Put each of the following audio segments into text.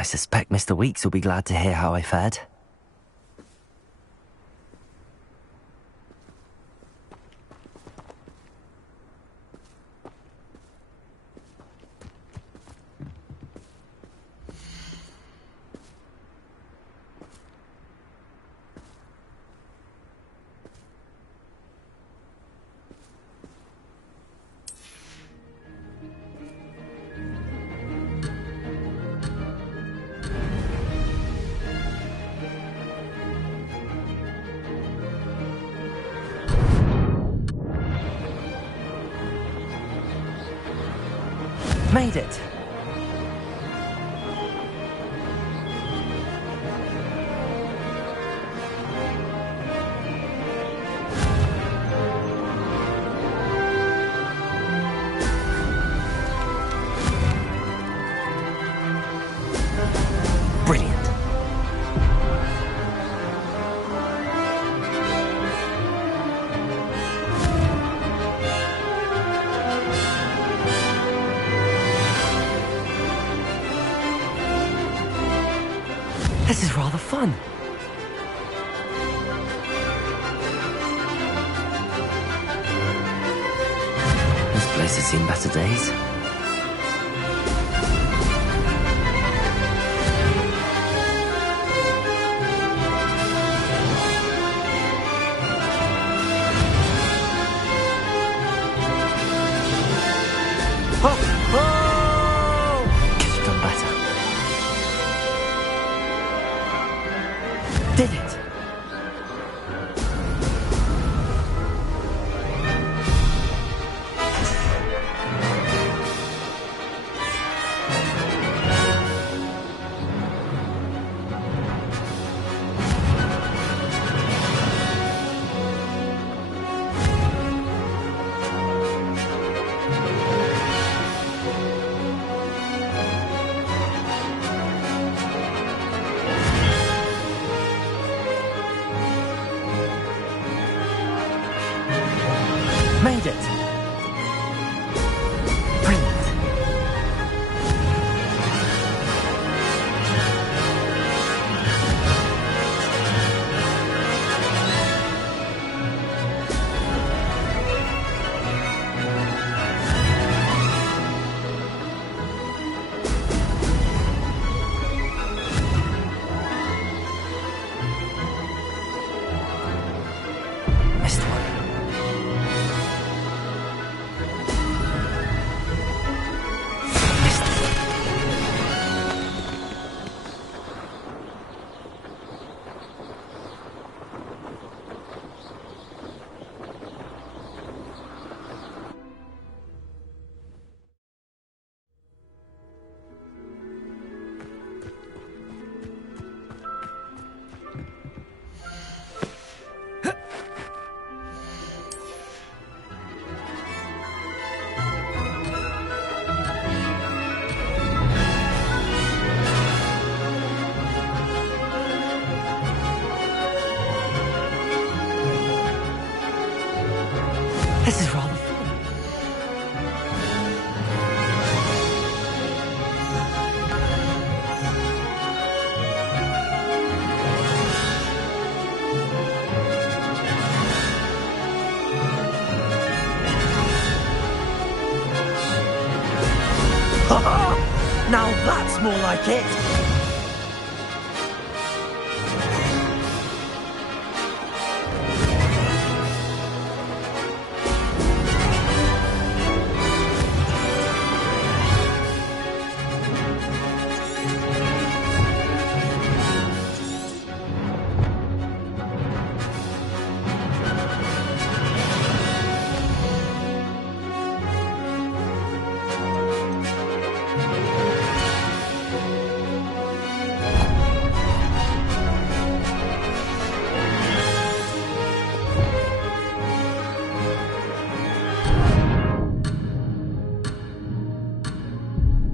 I suspect Mr. Weeks will be glad to hear how I fared. Made it! Brilliant. This is rather fun. This place has seen better days. Oh! Oh! Could have done better. Did it? Made it! Brilliant. Missed one. This is rather fun. Now that's more like it!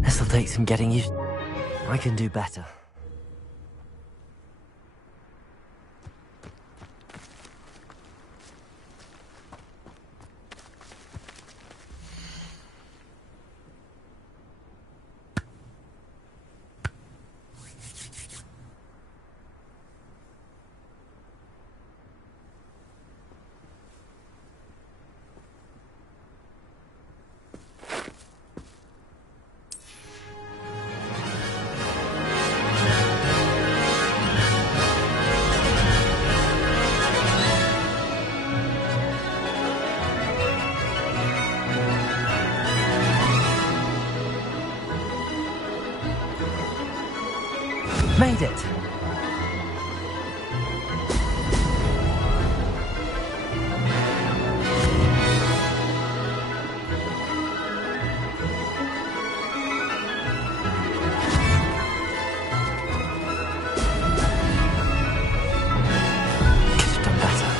This'll take some getting used. I can do better. Made it! Could have done better.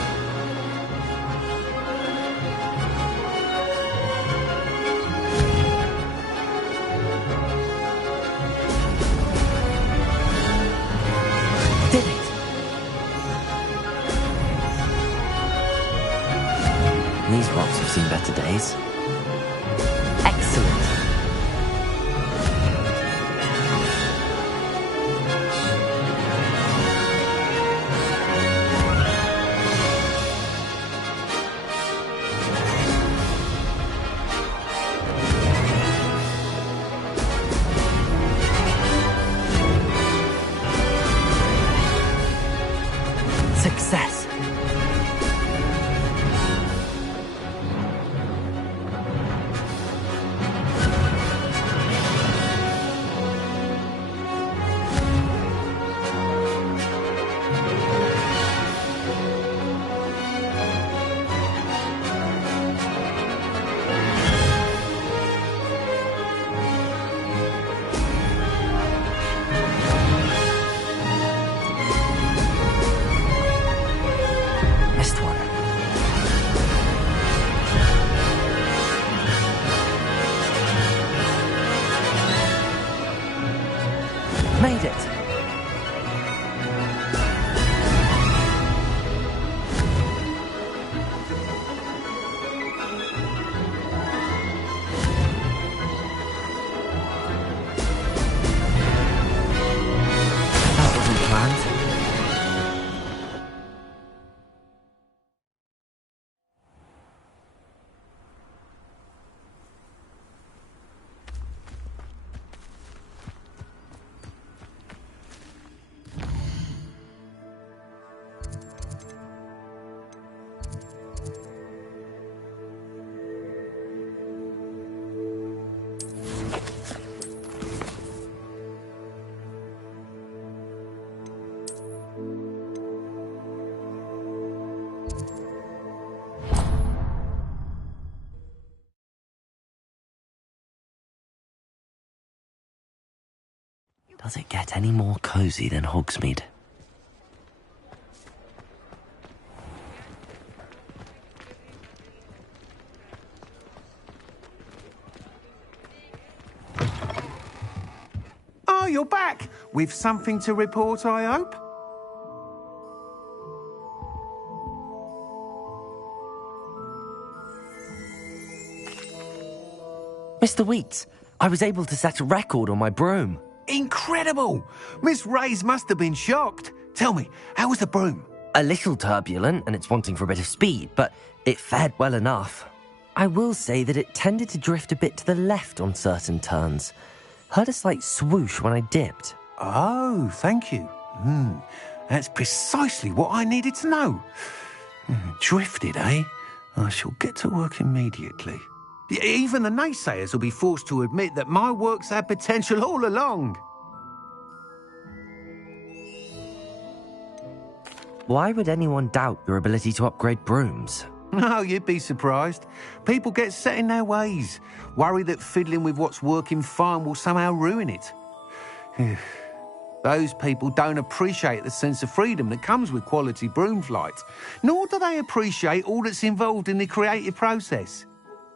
Did it! These rocks have seen better days. Excellent! Success! Missed one. Made it! That wasn't planned. Does it get any more cosy than Hogsmeade? Oh, you're back! With something to report, I hope? Mr. Weeks, I was able to set a record on my broom. Incredible! Miss Ray's must have been shocked. Tell me, how was the broom? A little turbulent and it's wanting for a bit of speed, but it fared well enough. I will say that it tended to drift a bit to the left on certain turns. Heard a slight swoosh when I dipped. Oh, thank you. That's precisely what I needed to know. Drifted, eh? I shall get to work immediately. Even the naysayers will be forced to admit that my work's had potential all along. Why would anyone doubt your ability to upgrade brooms? Oh, you'd be surprised. People get set in their ways, worry that fiddling with what's working fine will somehow ruin it. Those people don't appreciate the sense of freedom that comes with quality broom flight, nor do they appreciate all that's involved in the creative process.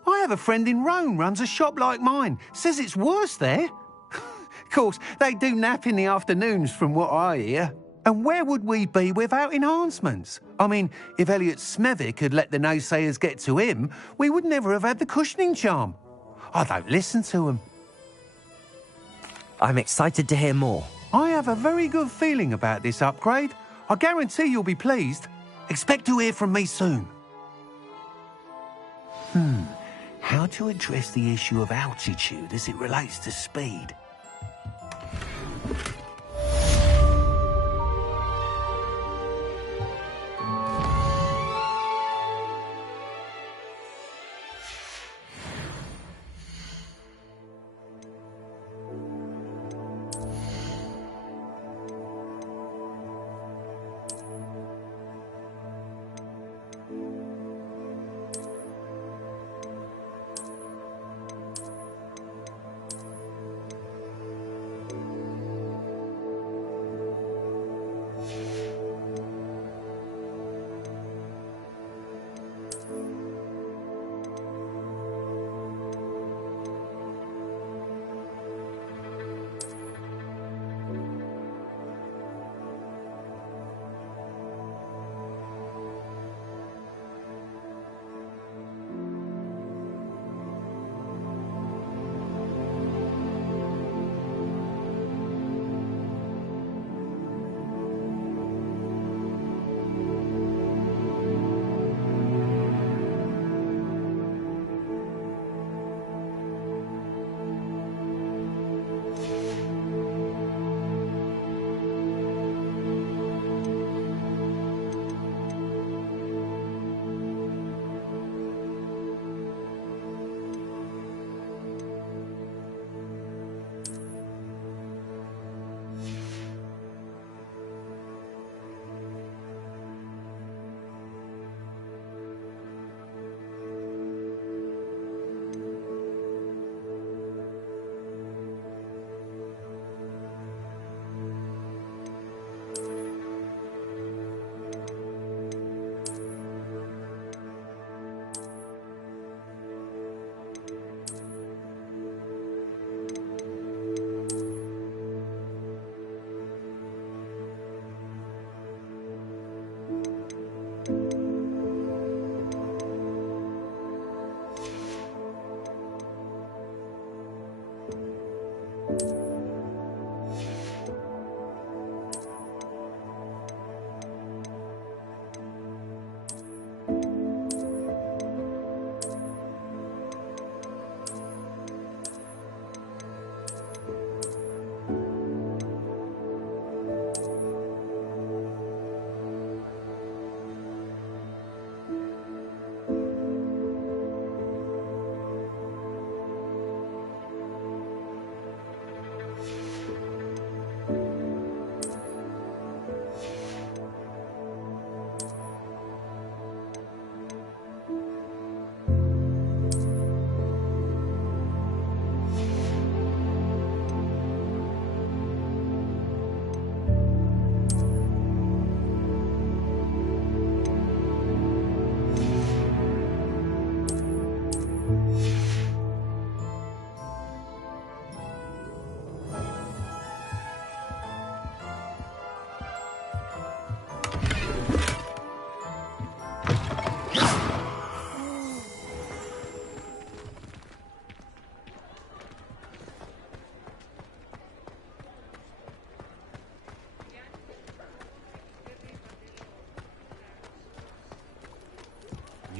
I have a friend in Rome runs a shop like mine, says it's worse there. Of course, they do nap in the afternoons from what I hear. And where would we be without enhancements? I mean, if Elliot Smethwick had let the naysayers get to him, we would never have had the cushioning charm. I don't listen to them. I'm excited to hear more. I have a very good feeling about this upgrade. I guarantee you'll be pleased. Expect to hear from me soon. How to address the issue of altitude as it relates to speed?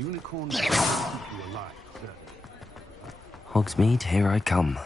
unicorn keep you alive. Hogsmeade, here I come.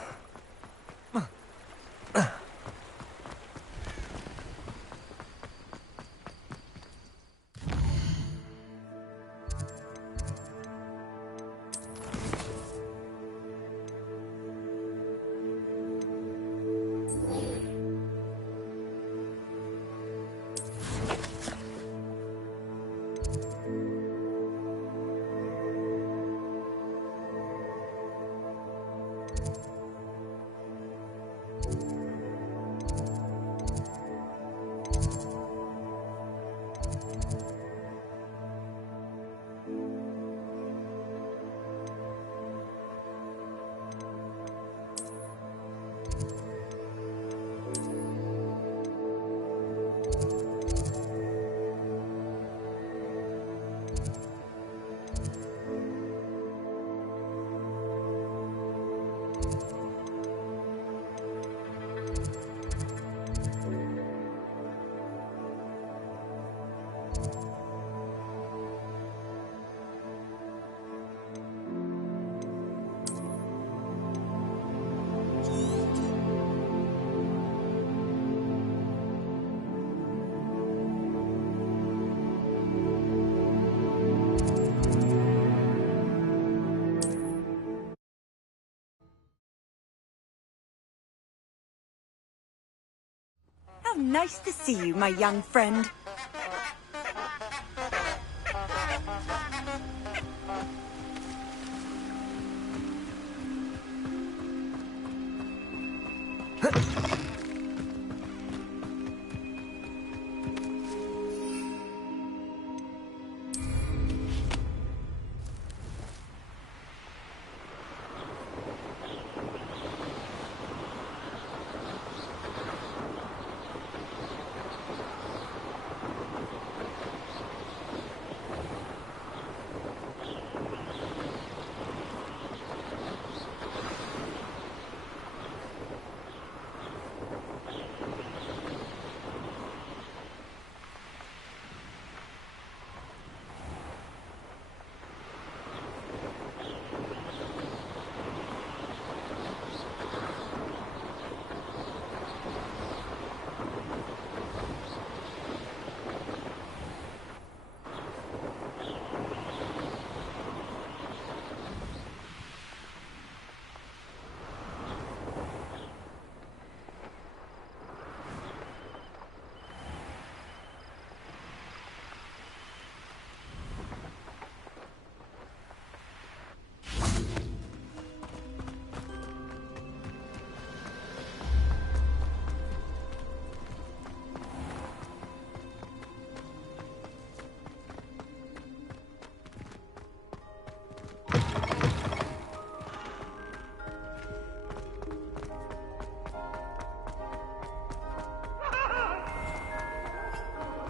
How nice to see you, my young friend.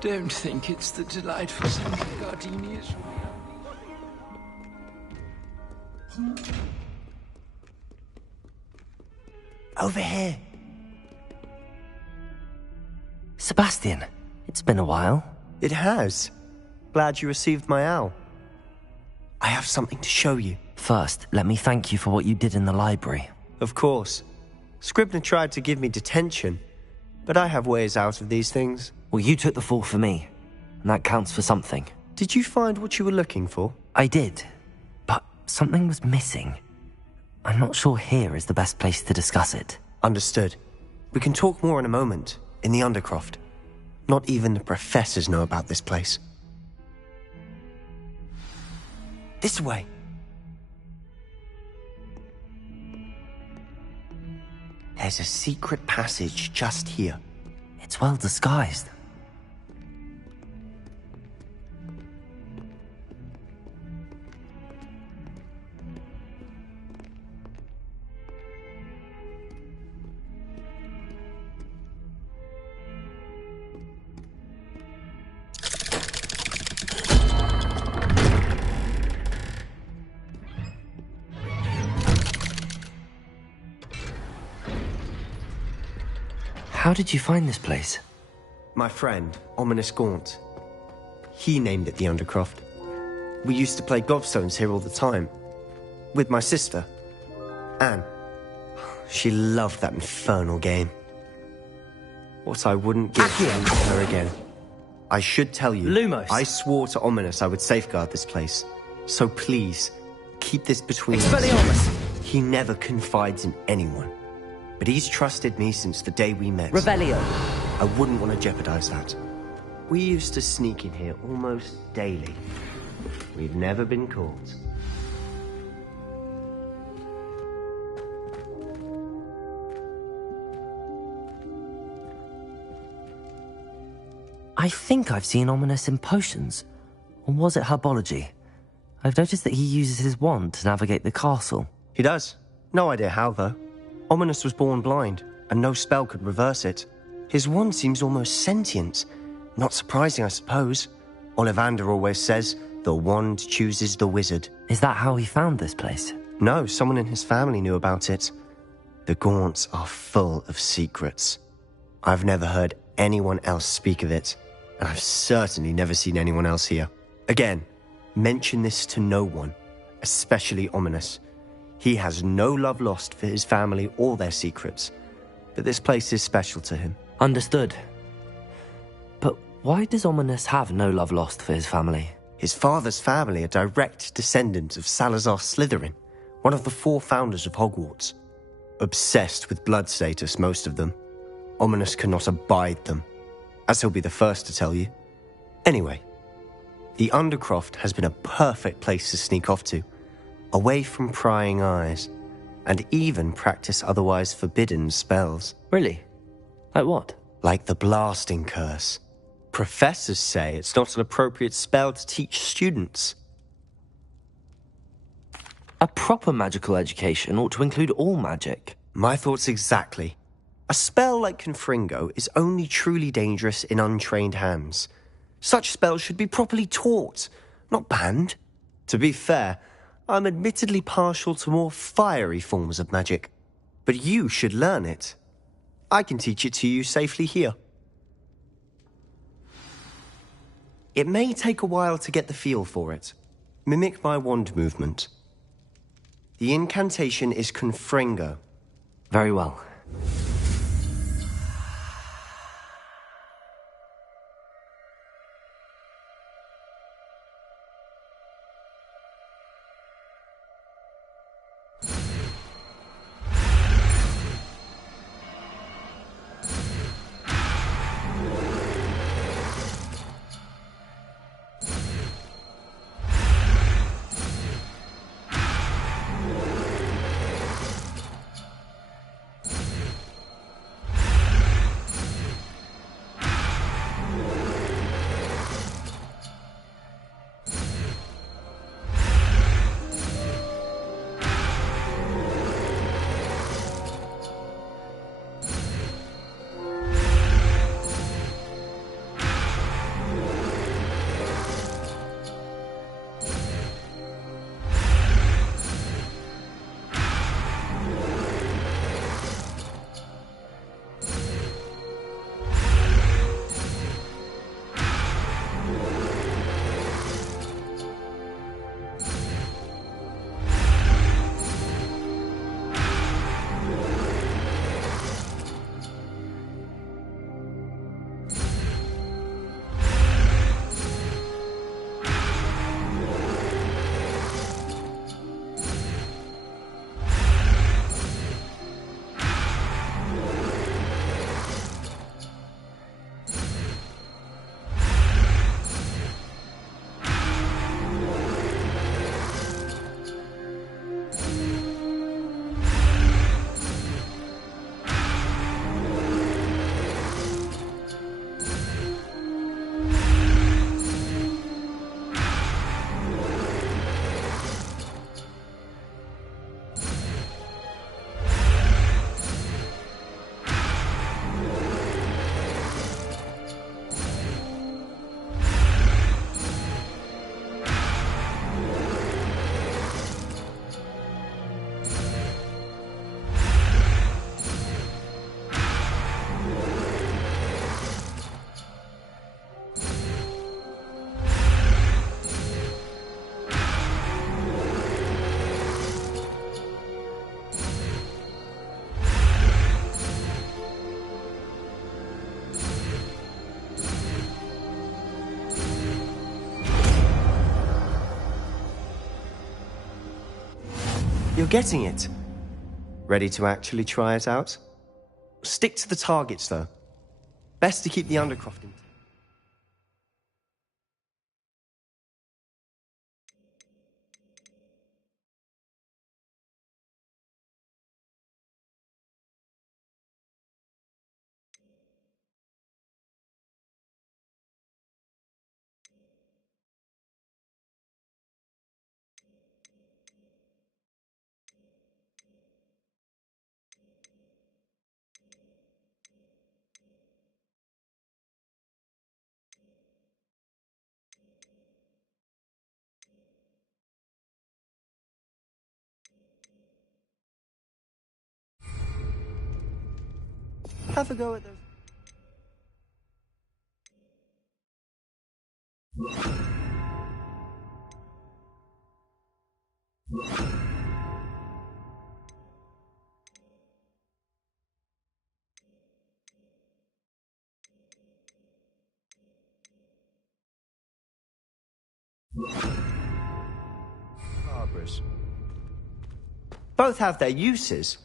Don't think it's the delightful scent of gardenias. Over here. Sebastian, it's been a while. It has. Glad you received my owl. I have something to show you. First, let me thank you for what you did in the library. Of course. Scribner tried to give me detention, but I have ways out of these things. Well, you took the fall for me, and that counts for something. Did you find what you were looking for? I did, but something was missing. I'm not sure here is the best place to discuss it. Understood. We can talk more in a moment, in the Undercroft. Not even the professors know about this place. This way. There's a secret passage just here. It's well disguised. How did you find this place? My friend, Ominous Gaunt. He named it the Undercroft. We used to play gobstones here all the time. With my sister, Anne. She loved that infernal game. What I wouldn't give to meet her again. I should tell you, Lumos. I swore to Ominous I would safeguard this place. So please, keep this between us. Expelliarmus! He never confides in anyone. But he's trusted me since the day we met. Revelio. I wouldn't want to jeopardize that. We used to sneak in here almost daily. We've never been caught. I think I've seen Ominous in potions. Or was it herbology? I've noticed that he uses his wand to navigate the castle. He does. No idea how, though. Ominous was born blind, and no spell could reverse it. His wand seems almost sentient. Not surprising, I suppose. Ollivander always says, the wand chooses the wizard. Is that how he found this place? No, someone in his family knew about it. The Gaunts are full of secrets. I've never heard anyone else speak of it, and I've certainly never seen anyone else here. Again, mention this to no one, especially Ominous. He has no love lost for his family or their secrets, but this place is special to him. Understood. But why does Ominous have no love lost for his family? His father's family are direct descendants of Salazar Slytherin, one of the 4 founders of Hogwarts. Obsessed with blood status, most of them. Ominous cannot abide them, as he'll be the first to tell you. Anyway, the Undercroft has been a perfect place to sneak off to, away from prying eyes, and even practice otherwise forbidden spells. Really? Like what? Like the blasting curse. Professors say it's not an appropriate spell to teach students. A proper magical education ought to include all magic. My thoughts exactly. A spell like Confringo is only truly dangerous in untrained hands. Such spells should be properly taught, not banned. To be fair, I'm admittedly partial to more fiery forms of magic. But you should learn it. I can teach it to you safely here. It may take a while to get the feel for it. Mimic my wand movement. The incantation is Confringo. Very well. You're getting it. Ready to actually try it out? Stick to the targets, though. Best to keep the Undercroft in. Have a go at those. Barbaras. Both have their uses,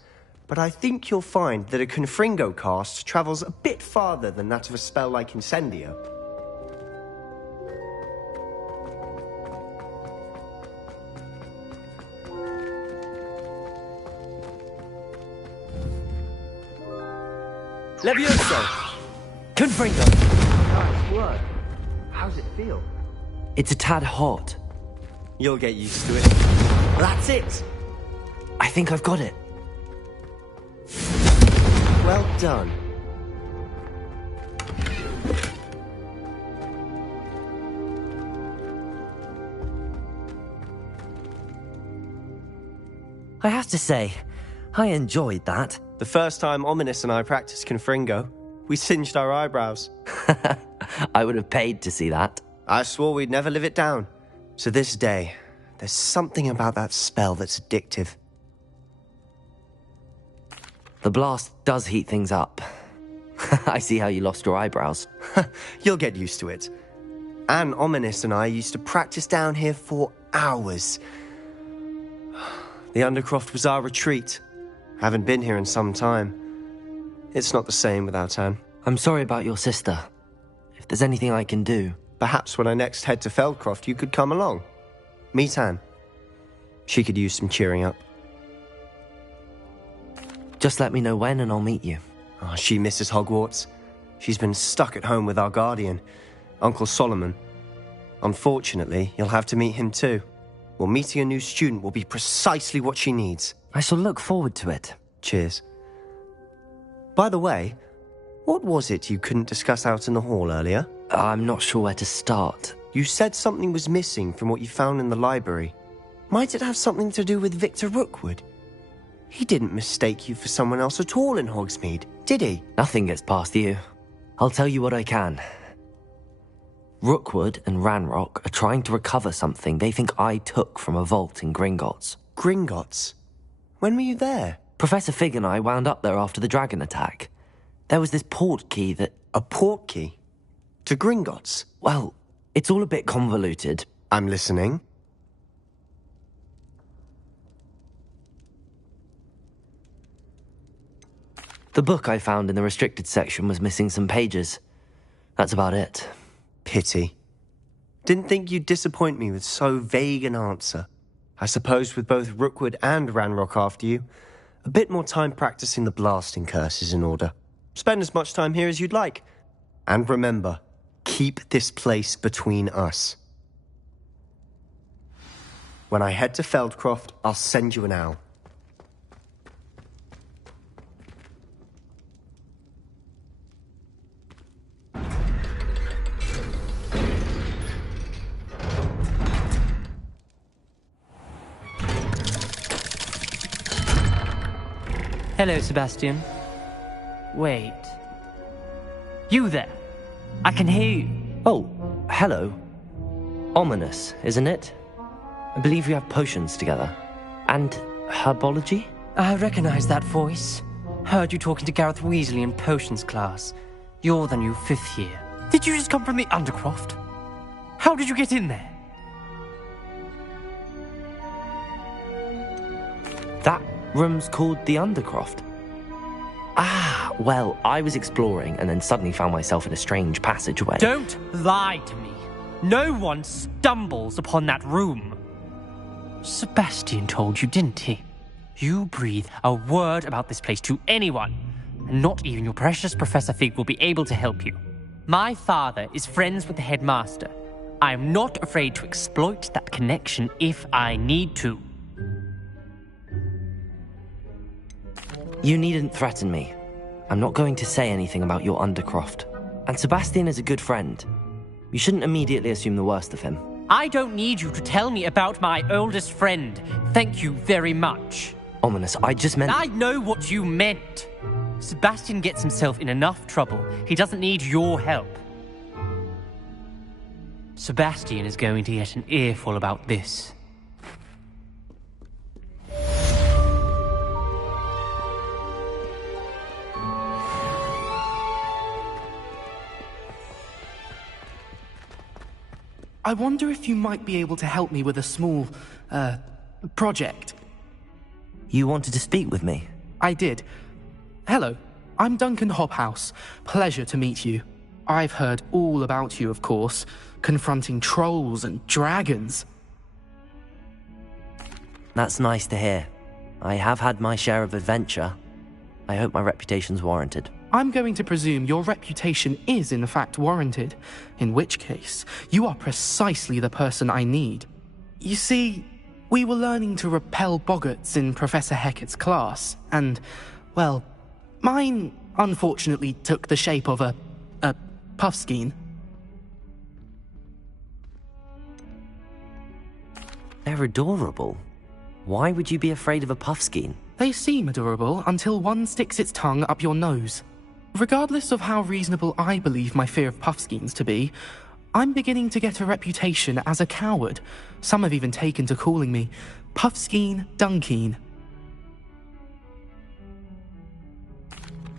but I think you'll find that a Confringo cast travels a bit farther than that of a spell like Incendio. Levioso! Confringo! Nice work. How's it feel? It's a tad hot. You'll get used to it. That's it! I think I've got it. Well done. I have to say, I enjoyed that. The first time Ominous and I practiced Confringo, we singed our eyebrows. I would have paid to see that. I swore we'd never live it down. To this day, there's something about that spell that's addictive. The blast does heat things up. I see how you lost your eyebrows. You'll get used to it. Anne, Ominous and I used to practice down here for hours. The Undercroft was our retreat. Haven't been here in some time. It's not the same without Anne. I'm sorry about your sister. If there's anything I can do... Perhaps when I next head to Feldcroft, you could come along. Meet Anne. She could use some cheering up. Just let me know when and I'll meet you. Oh, she misses Hogwarts. She's been stuck at home with our guardian, Uncle Solomon. Unfortunately, you'll have to meet him too. Well, meeting a new student will be precisely what she needs. I shall look forward to it. Cheers. By the way, what was it you couldn't discuss out in the hall earlier? I'm not sure where to start. You said something was missing from what you found in the library. Might it have something to do with Victor Rookwood? He didn't mistake you for someone else at all in Hogsmeade, did he? Nothing gets past you. I'll tell you what I can. Rookwood and Ranrock are trying to recover something they think I took from a vault in Gringotts. Gringotts? When were you there? Professor Fig and I wound up there after the dragon attack. There was this port key that... A port key? To Gringotts? Well, it's all a bit convoluted. I'm listening. The book I found in the restricted section was missing some pages. That's about it. Pity. Didn't think you'd disappoint me with so vague an answer. I suppose with both Rookwood and Ranrock after you, a bit more time practicing the blasting curse is in order. Spend as much time here as you'd like. And remember, keep this place between us. When I head to Feldcroft, I'll send you an owl. Hello, Sebastian. Wait. You there? I can hear you. Oh, hello. Ominous, isn't it? I believe we have potions together. And herbology? I recognize that voice. Heard you talking to Gareth Weasley in potions class. You're the new 5th year. Did you just come from the Undercroft? How did you get in there? Room's called the Undercroft. Ah, well, I was exploring and then suddenly found myself in a strange passageway. Don't lie to me. No one stumbles upon that room. Sebastian told you, didn't he? You breathe a word about this place to anyone, and not even your precious Professor Fig will be able to help you. My father is friends with the headmaster. I am not afraid to exploit that connection if I need to. You needn't threaten me. I'm not going to say anything about your Undercroft. And Sebastian is a good friend. You shouldn't immediately assume the worst of him. I don't need you to tell me about my oldest friend. Thank you very much. Ominous, I just meant... I know what you meant. Sebastian gets himself in enough trouble. He doesn't need your help. Sebastian is going to get an earful about this. I wonder if you might be able to help me with a small, project. You wanted to speak with me? I did. Hello, I'm Duncan Hobhouse. Pleasure to meet you. I've heard all about you, of course, confronting trolls and dragons. That's nice to hear. I have had my share of adventure. I hope my reputation's warranted. I'm going to presume your reputation is in fact warranted, in which case, you are precisely the person I need. You see, we were learning to repel boggarts in Professor Hecat's class, and, well, mine unfortunately took the shape of a puffskein. They're adorable. Why would you be afraid of a puffskein? They seem adorable until one sticks its tongue up your nose. Regardless of how reasonable I believe my fear of puffskeins to be, I'm beginning to get a reputation as a coward. Some have even taken to calling me Puffskein Dunkeen.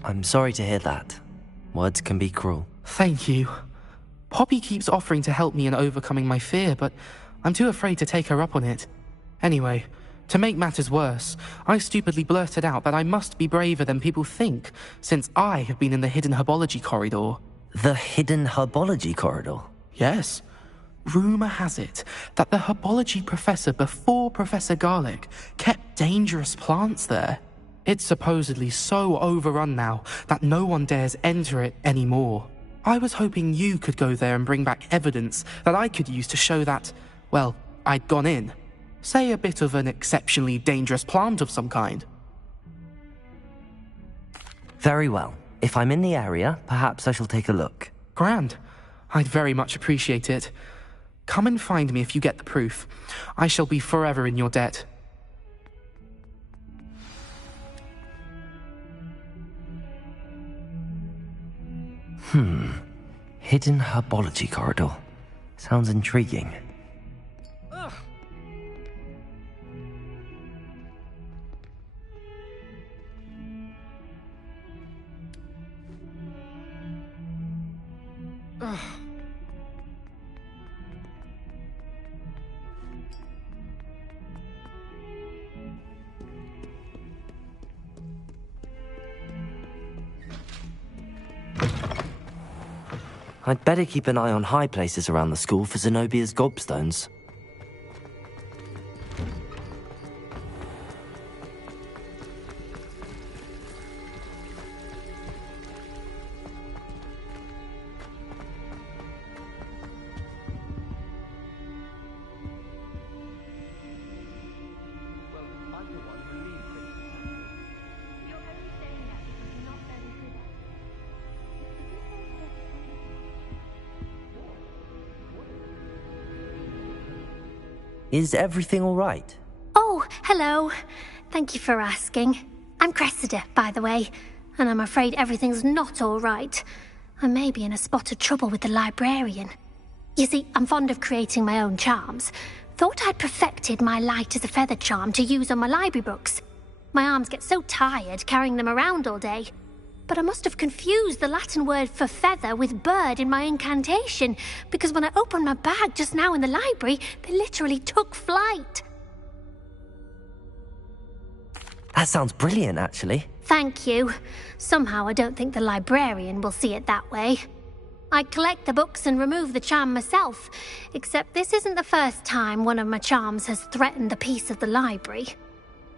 I'm sorry to hear that. Words can be cruel. Thank you. Poppy keeps offering to help me in overcoming my fear, but I'm too afraid to take her up on it. Anyway, to make matters worse, I stupidly blurted out that I must be braver than people think, since I have been in the hidden herbology corridor. The hidden herbology corridor? Yes. Rumour has it that the herbology professor before Professor Garlic kept dangerous plants there. It's supposedly so overrun now that no one dares enter it anymore. I was hoping you could go there and bring back evidence that I could use to show that, well, I'd gone in. Say a bit of an exceptionally dangerous plant of some kind. Very well. If I'm in the area, perhaps I shall take a look. Grand. I'd very much appreciate it. Come and find me if you get the proof. I shall be forever in your debt. Hidden herbology corridor. Sounds intriguing. I'd better keep an eye on high places around the school for Zenobia's gobstones. Is everything all right? Oh, hello. Thank you for asking. I'm Cressida, by the way, and I'm afraid everything's not all right. I may be in a spot of trouble with the librarian. You see, I'm fond of creating my own charms. Thought I'd perfected my light as a feather charm to use on my library books. My arms get so tired carrying them around all day. But I must have confused the Latin word for feather with bird in my incantation, because when I opened my bag just now in the library, they literally took flight. That sounds brilliant, actually. Thank you. Somehow I don't think the librarian will see it that way. I collect the books and remove the charm myself, except this isn't the first time one of my charms has threatened the peace of the library.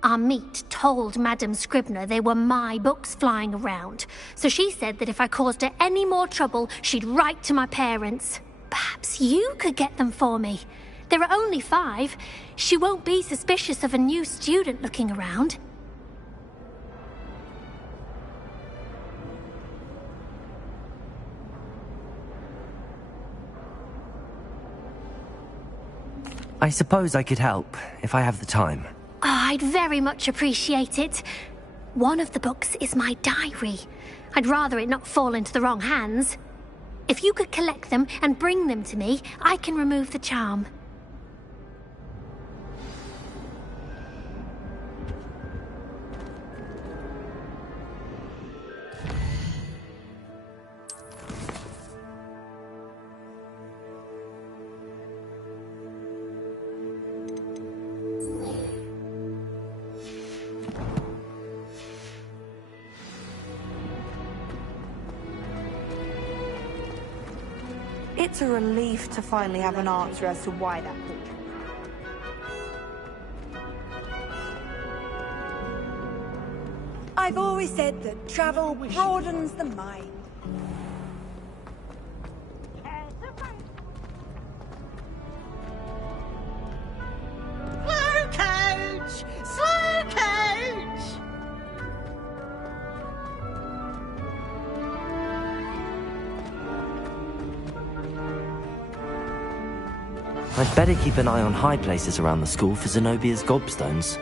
Our meet told Madame Scribner they were my books flying around, so she said that if I caused her any more trouble, she'd write to my parents. Perhaps you could get them for me. There are only 5. She won't be suspicious of a new student looking around. I suppose I could help, if I have the time. Oh, I'd very much appreciate it. One of the books is my diary. I'd rather it not fall into the wrong hands. If you could collect them and bring them to me, I can remove the charm. It's a relief to finally have an answer as to why that portrait. I've always said that travel broadens the mind. Slow coach! Slow coach! I'd better keep an eye on high places around the school for Zenobia's gobstones.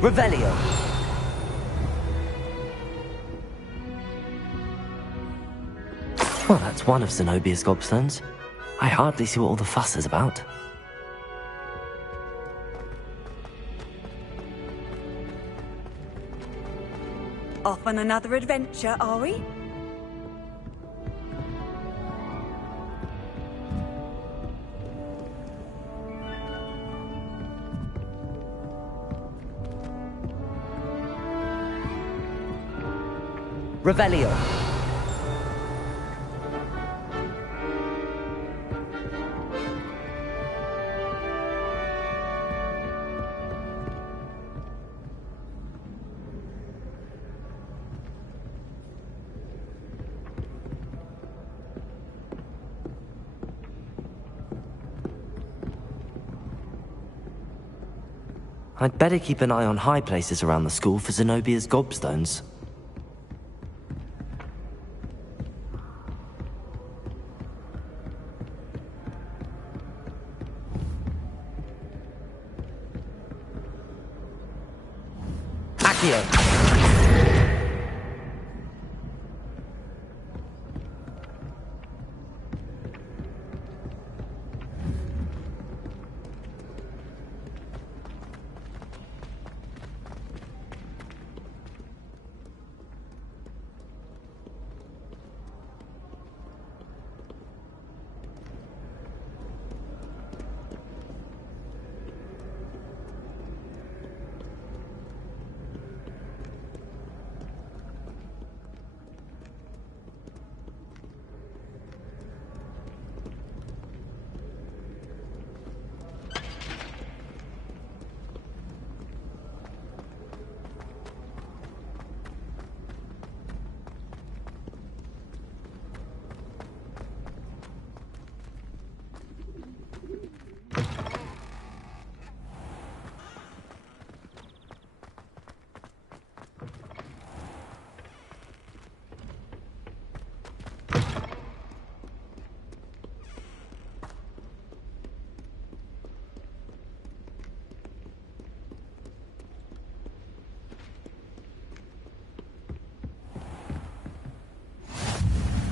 Revelio! Well, that's one of Zenobia's gobstones. I hardly see what all the fuss is about. Off on another adventure, are we? Revelio! I'd better keep an eye on high places around the school for Zenobia's gobstones. Accio!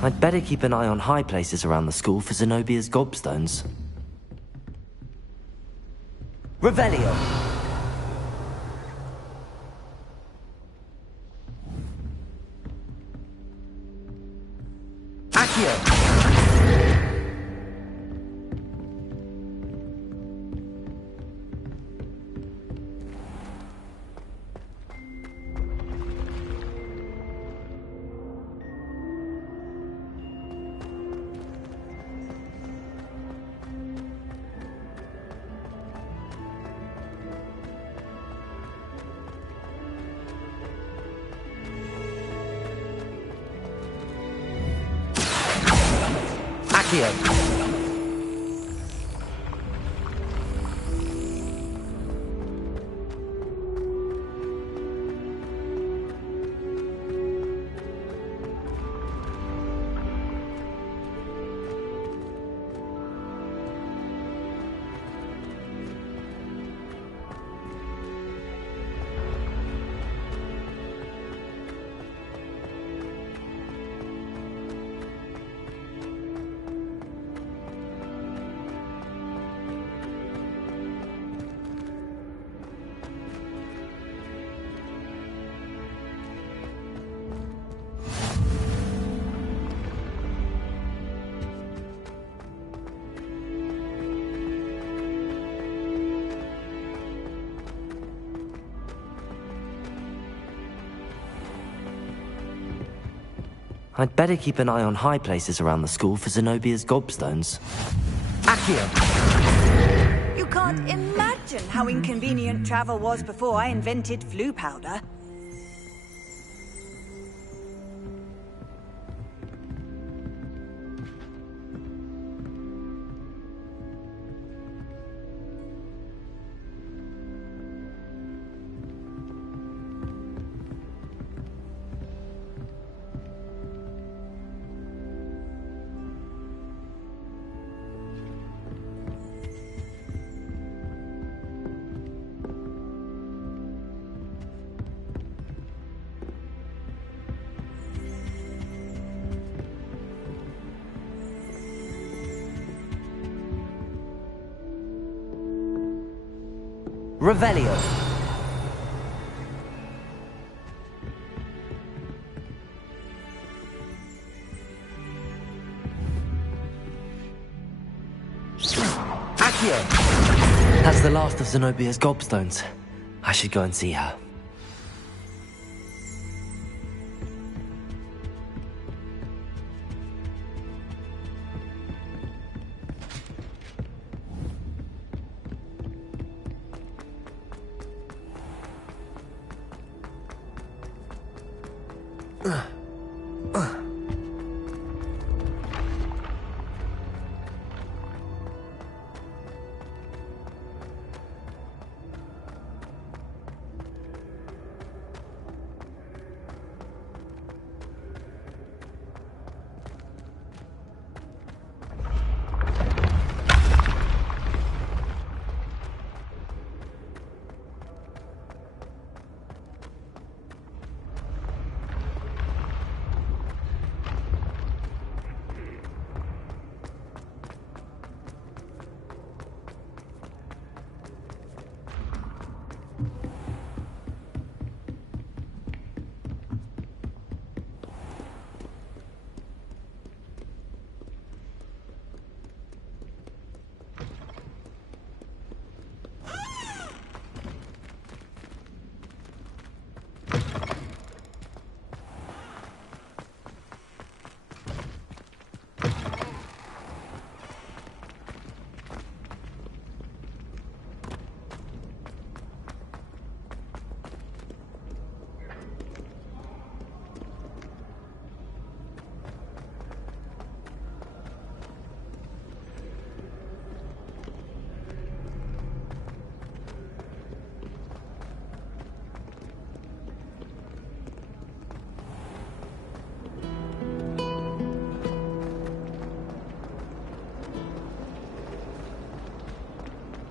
I'd better keep an eye on high places around the school for Zenobia's gobstones. Revelio! Accio! Accio! I'd better keep an eye on high places around the school for Zenobia's gobstones. Accio! You can't imagine how inconvenient travel was before I invented flu powder. Revelio! Accio! That's the last of Zenobia's gobstones. I should go and see her.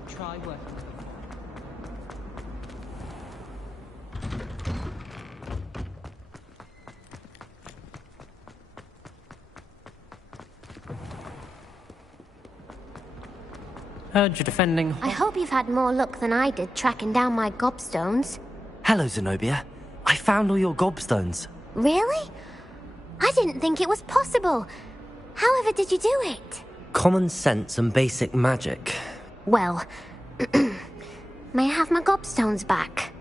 Try working. Heard you're defending... I hope you've had more luck than I did tracking down my gobstones. Hello, Zenobia. I found all your gobstones. Really? I didn't think it was possible. However did you do it? Common sense and basic magic. Well, may I have my gobstones back?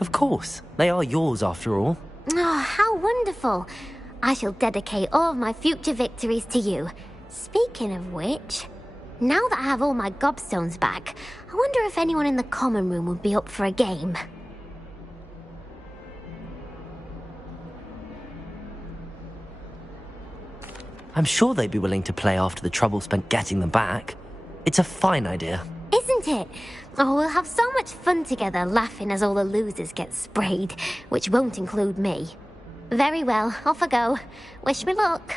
Of course. They are yours, after all. Oh, how wonderful. I shall dedicate all of my future victories to you. Speaking of which, now that I have all my gobstones back, I wonder if anyone in the common room would be up for a game. I'm sure they'd be willing to play after the trouble spent getting them back. It's a fine idea. Isn't it? Oh, we'll have so much fun together, laughing as all the losers get sprayed, which won't include me. Very well, off I go. Wish me luck.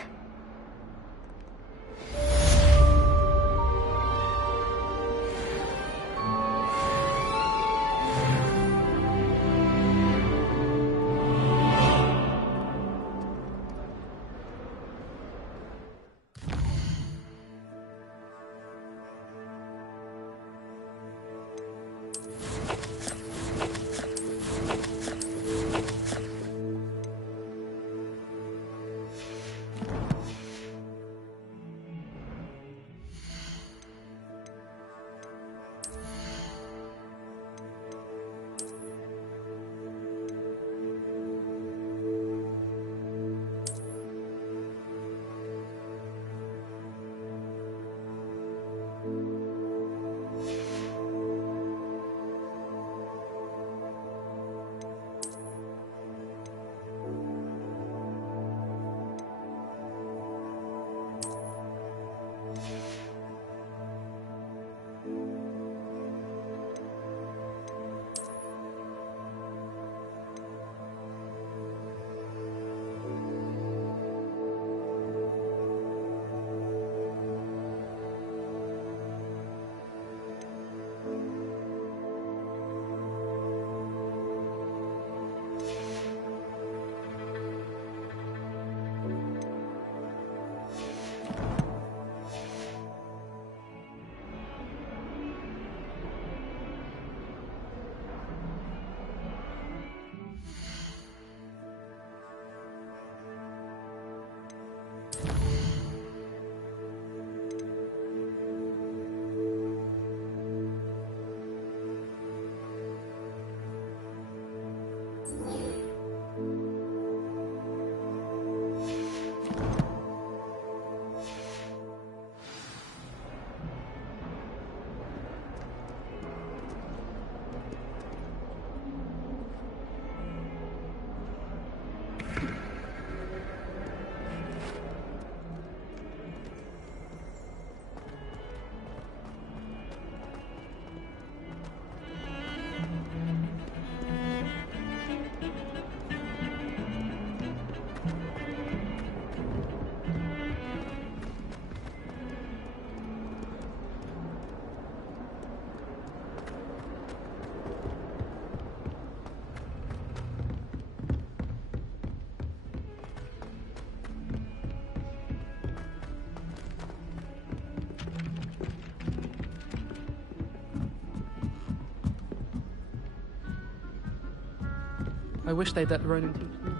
I wish they'd let Ronan teach me.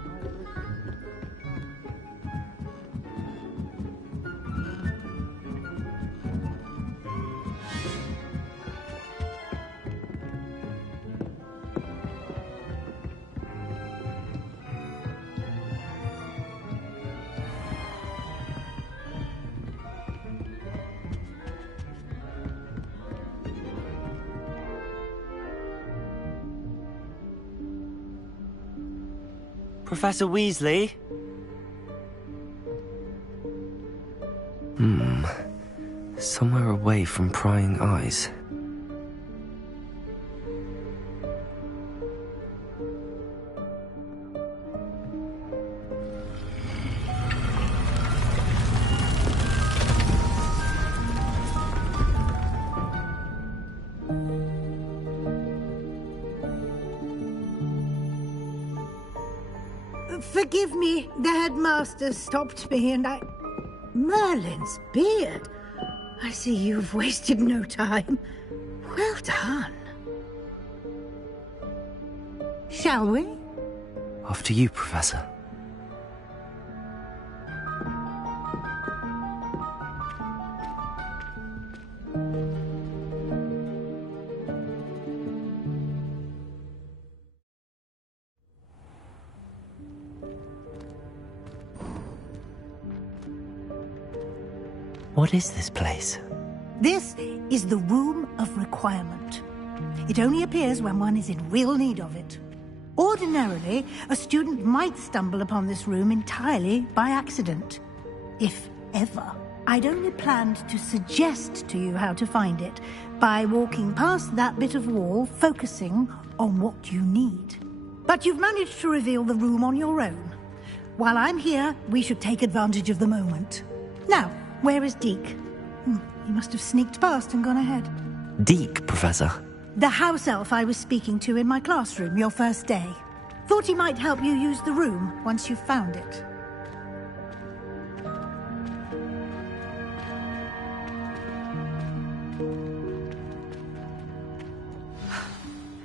Professor Weasley? Somewhere away from prying eyes. Forgive me, the headmaster stopped me and I... Merlin's beard. I see you've wasted no time. Well done. Shall we? After you, Professor. What is this place? This is the Room of Requirement. It only appears when one is in real need of it. Ordinarily, a student might stumble upon this room entirely by accident. If ever. I'd only planned to suggest to you how to find it by walking past that bit of wall, focusing on what you need. But you've managed to reveal the room on your own. While I'm here, we should take advantage of the moment. Now, where is Deke? He must have sneaked past and gone ahead. Deke, Professor. The house elf I was speaking to in my classroom your first day. Thought he might help you use the room once you've found it.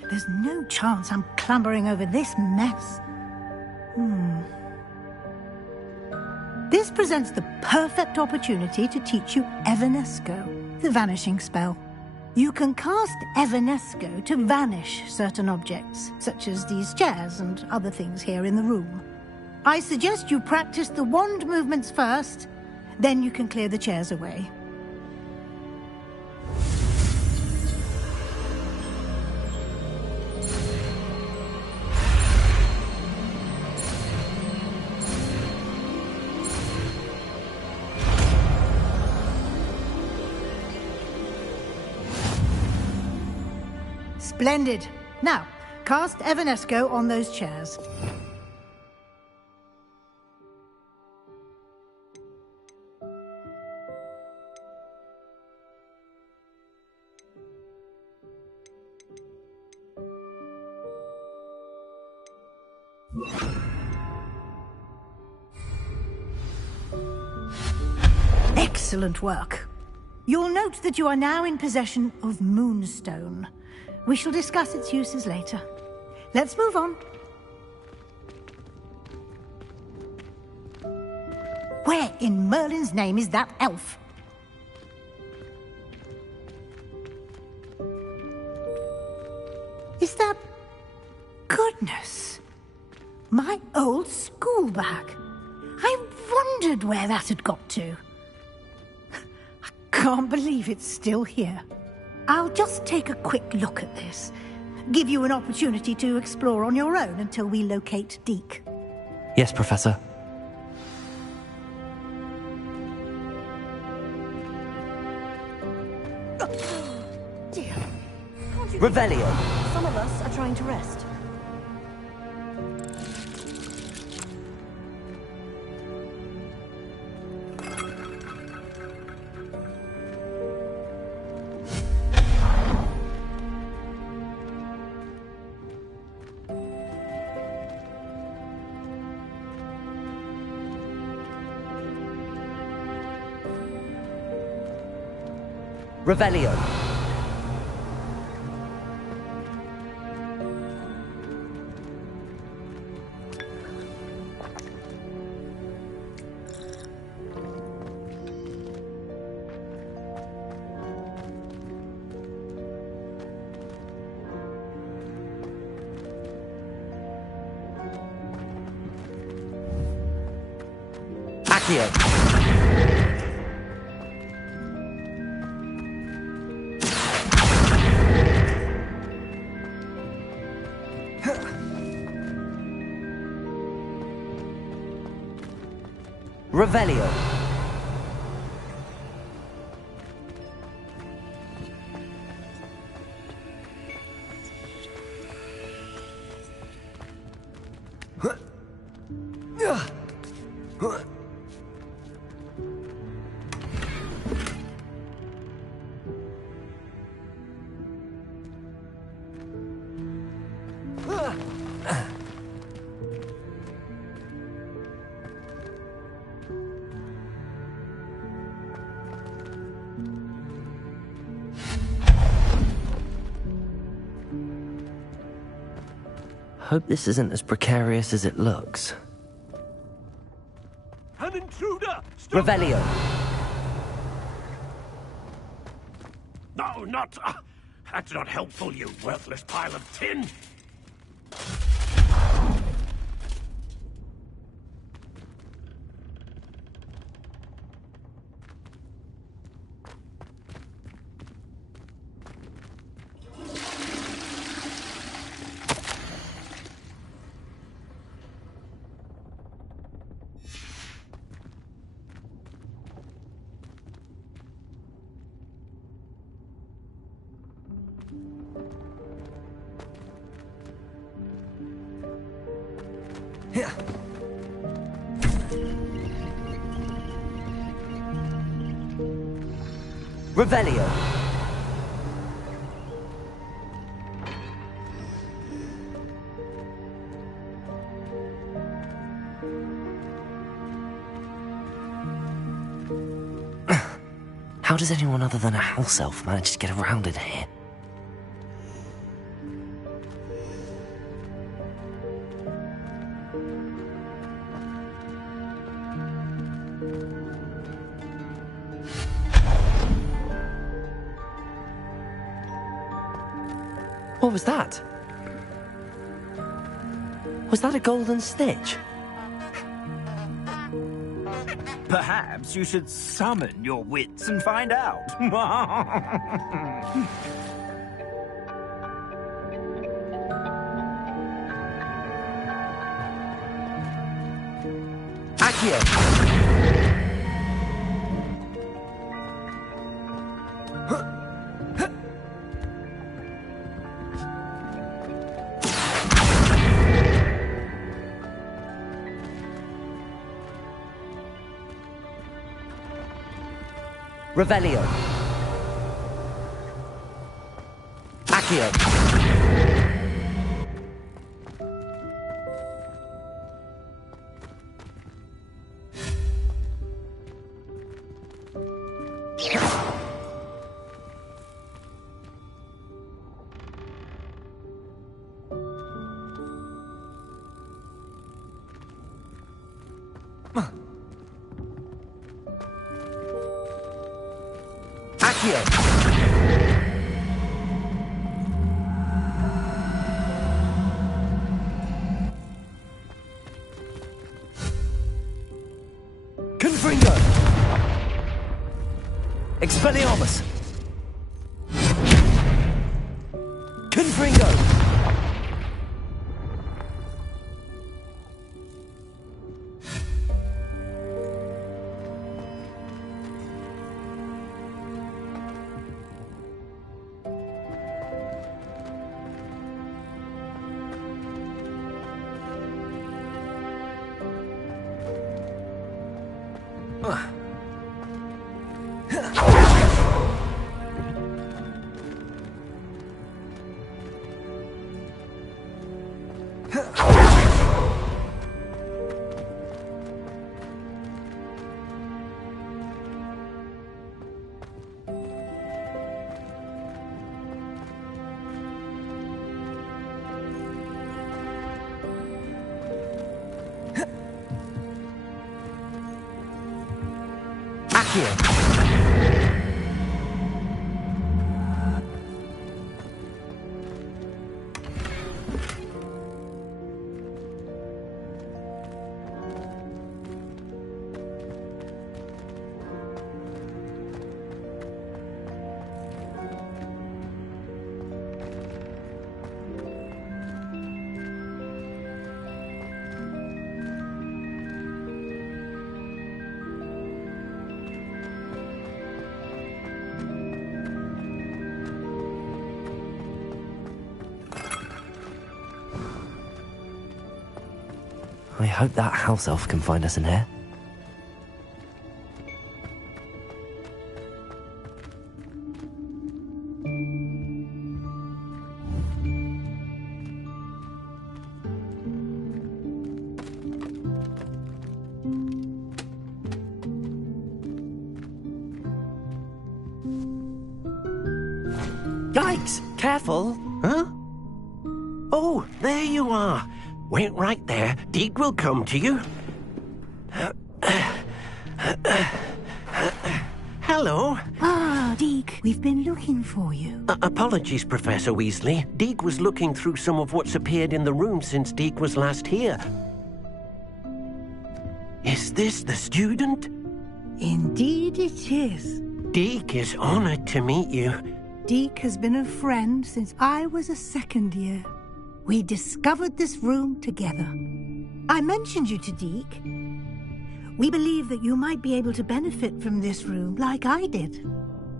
There's no chance I'm clambering over this mess. This presents the perfect opportunity to teach you Evanesco, the vanishing spell. You can cast Evanesco to vanish certain objects, such as these chairs and other things here in the room. I suggest you practice the wand movements first, then you can clear the chairs away. Splendid. Now, cast Evanesco on those chairs. Excellent work. You'll note that you are now in possession of Moonstone. We shall discuss its uses later. Let's move on. Where in Merlin's name is that elf? Is that... Goodness! My old school bag. I wondered where that had got to. I can't believe it's still here. I'll just take a quick look at this. Give you an opportunity to explore on your own until we locate Deke. Yes, Professor. Dear. Revelio. Some of us are trying to rest. Revelio. Accio. Revelio. Hope this isn't as precarious as it looks. An intruder! Stop. Revelio! No, not... that's not helpful, you worthless pile of tin! Revelio! How does anyone other than a house elf manage to get around in here? What was that? Was that a golden snitch? Perhaps you should summon your wits and find out. Accio! Revelio. Accio. Confringo! Expelliarmus! Confringo! Accio! I hope that house elf can find us in here. Yikes! Careful! Huh? Oh, there you are. Wait right there. Deke will come to you. Hello. Ah, Deke, we've been looking for you. Apologies, Professor Weasley. Deke was looking through some of what's appeared in the room since Deke was last here. Is this the student? Indeed it is. Deke is honored to meet you. Deke has been a friend since I was a second year. We discovered this room together. I mentioned you to Deke. We believe that you might be able to benefit from this room like I did.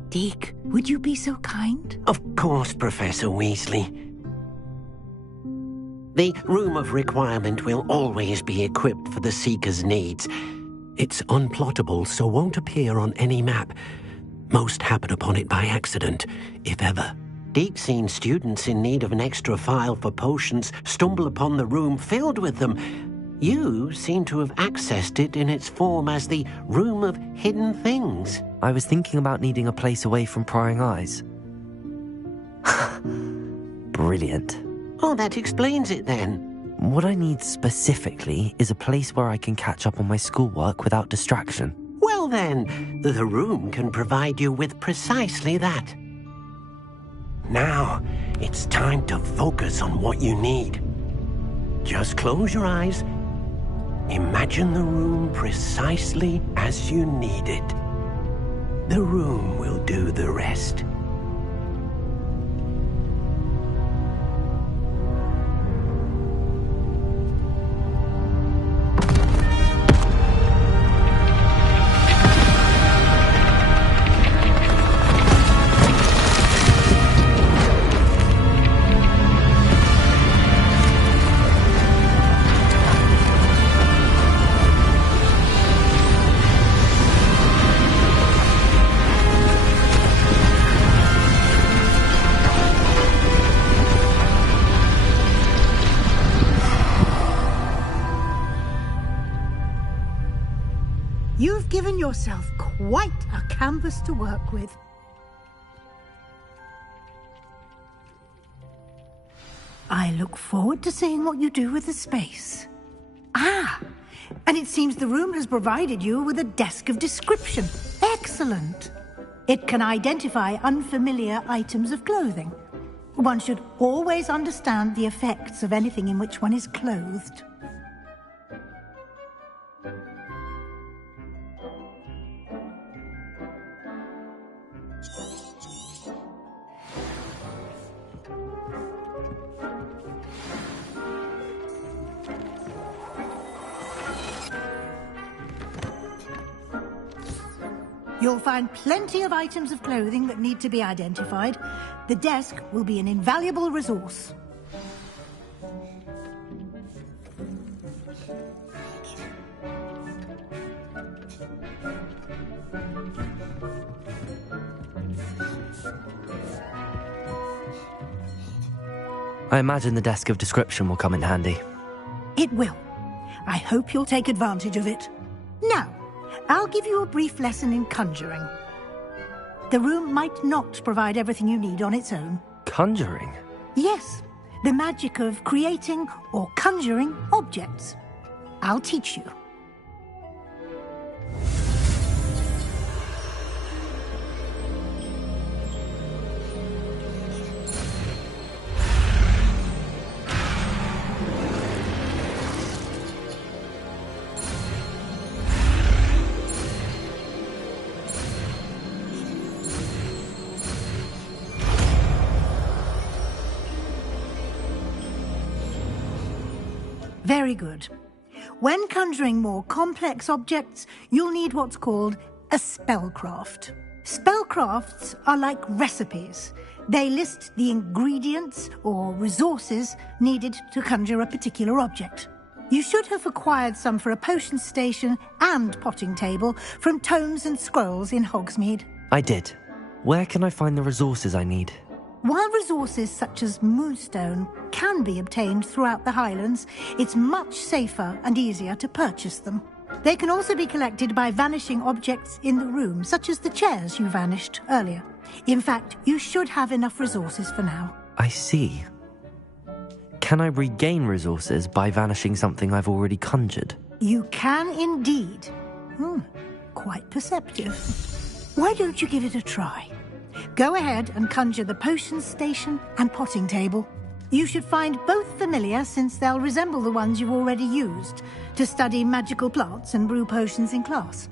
Deke, would you be so kind? Of course, Professor Weasley. The Room of Requirement will always be equipped for the Seeker's needs. It's unplottable, so won't appear on any map. Most happen upon it by accident, if ever. Deke's seen students in need of an extra file for potions stumble upon the room filled with them. You seem to have accessed it in its form as the Room of Hidden Things. I was thinking about needing a place away from prying eyes. Brilliant. Oh, that explains it then. What I need specifically is a place where I can catch up on my schoolwork without distraction. Well then, the room can provide you with precisely that. Now, it's time to focus on what you need. Just close your eyes. Imagine the room precisely as you need it. The room will do the rest. You've given yourself quite a canvas to work with. I look forward to seeing what you do with the space. Ah, and it seems the room has provided you with a desk of description. Excellent. It can identify unfamiliar items of clothing. One should always understand the effects of anything in which one is clothed. You'll find plenty of items of clothing that need to be identified. The desk will be an invaluable resource. I imagine the desk of description will come in handy. It will. I hope you'll take advantage of it. Now, I'll give you a brief lesson in conjuring. The room might not provide everything you need on its own. Conjuring? Yes, the magic of creating or conjuring objects. I'll teach you. Very good. When conjuring more complex objects, you'll need what's called a spellcraft. Spellcrafts are like recipes. They list the ingredients or resources needed to conjure a particular object. You should have acquired some for a potion station and potting table from tomes and scrolls in Hogsmeade. I did. Where can I find the resources I need? While resources such as moonstone can be obtained throughout the Highlands, it's much safer and easier to purchase them. They can also be collected by vanishing objects in the room, such as the chairs you vanished earlier. In fact, you should have enough resources for now. I see. Can I regain resources by vanishing something I've already conjured? You can indeed. Quite perceptive. Why don't you give it a try? Go ahead and conjure the potions station and potting table. You should find both familiar, since they'll resemble the ones you've already used to study magical plants and brew potions in class.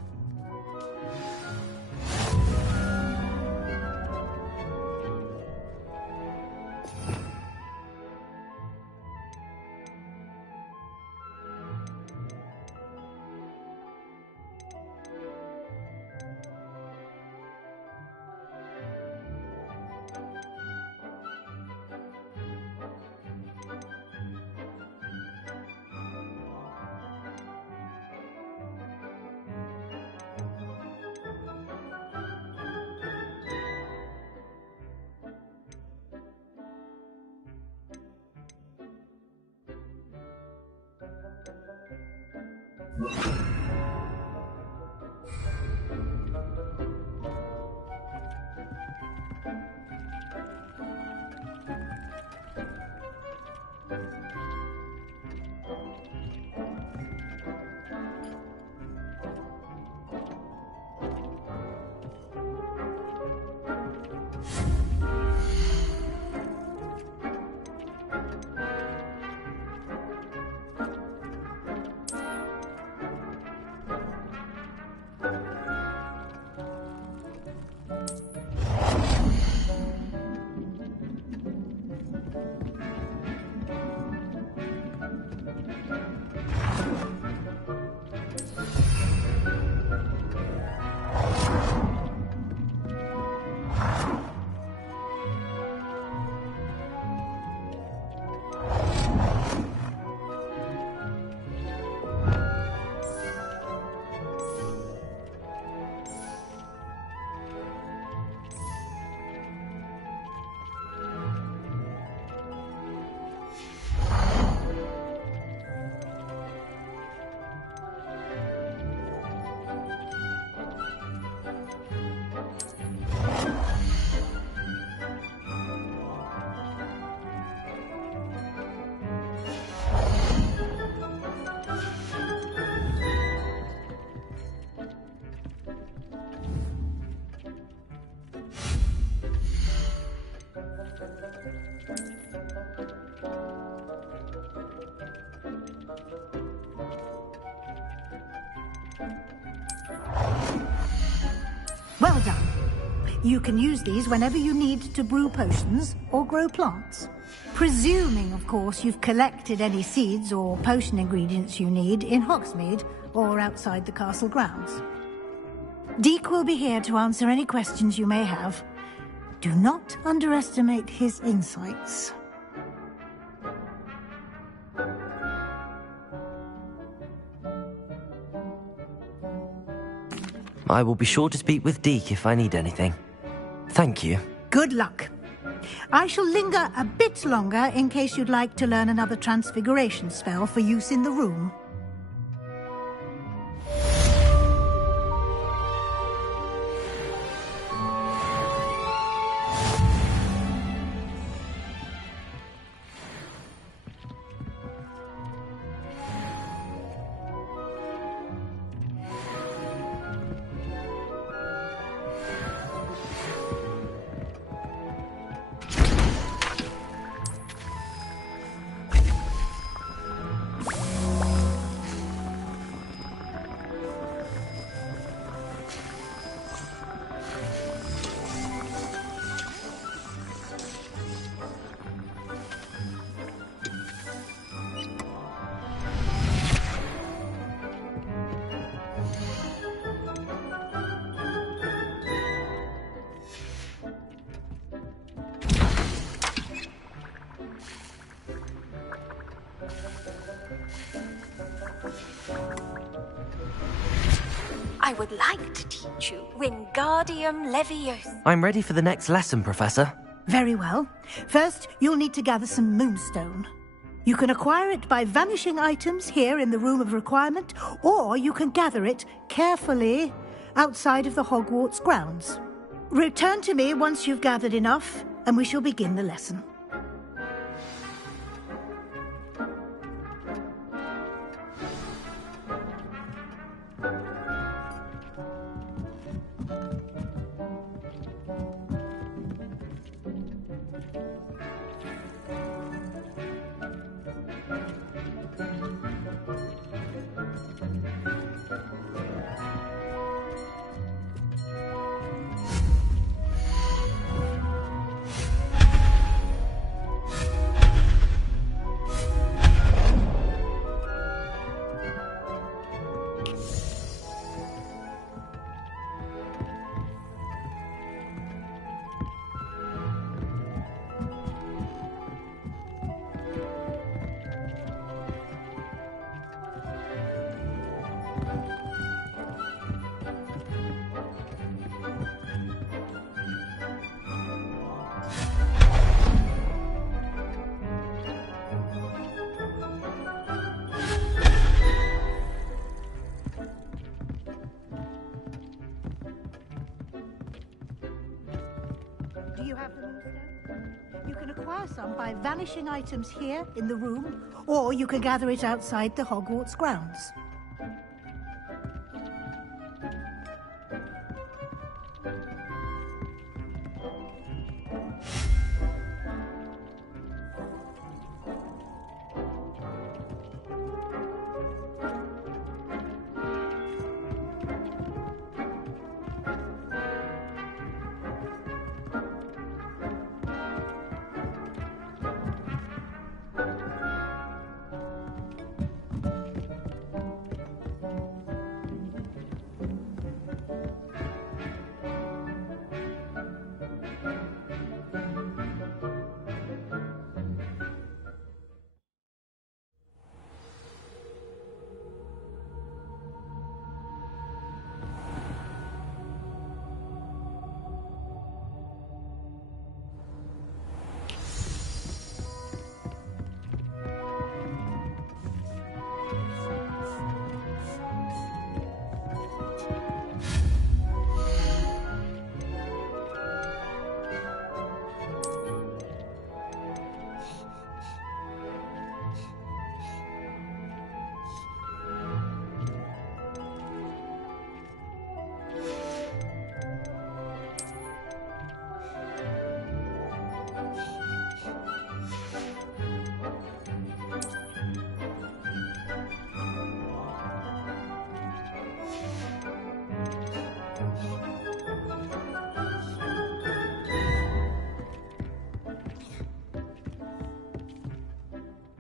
Well done. You can use these whenever you need to brew potions or grow plants. Presuming, of course, you've collected any seeds or potion ingredients you need in Hogsmeade or outside the castle grounds. Deek will be here to answer any questions you may have. Do not underestimate his insights. I will be sure to speak with Deek if I need anything. Thank you. Good luck. I shall linger a bit longer in case you'd like to learn another transfiguration spell for use in the room. I would like to teach you Wingardium Leviosa. I'm ready for the next lesson, Professor. Very well. First, you'll need to gather some moonstone. You can acquire it by vanishing items here in the Room of Requirement, or you can gather it carefully outside of the Hogwarts grounds. Return to me once you've gathered enough, and we shall begin the lesson. acquire some by vanishing items here in the room, or you can gather it outside the Hogwarts grounds.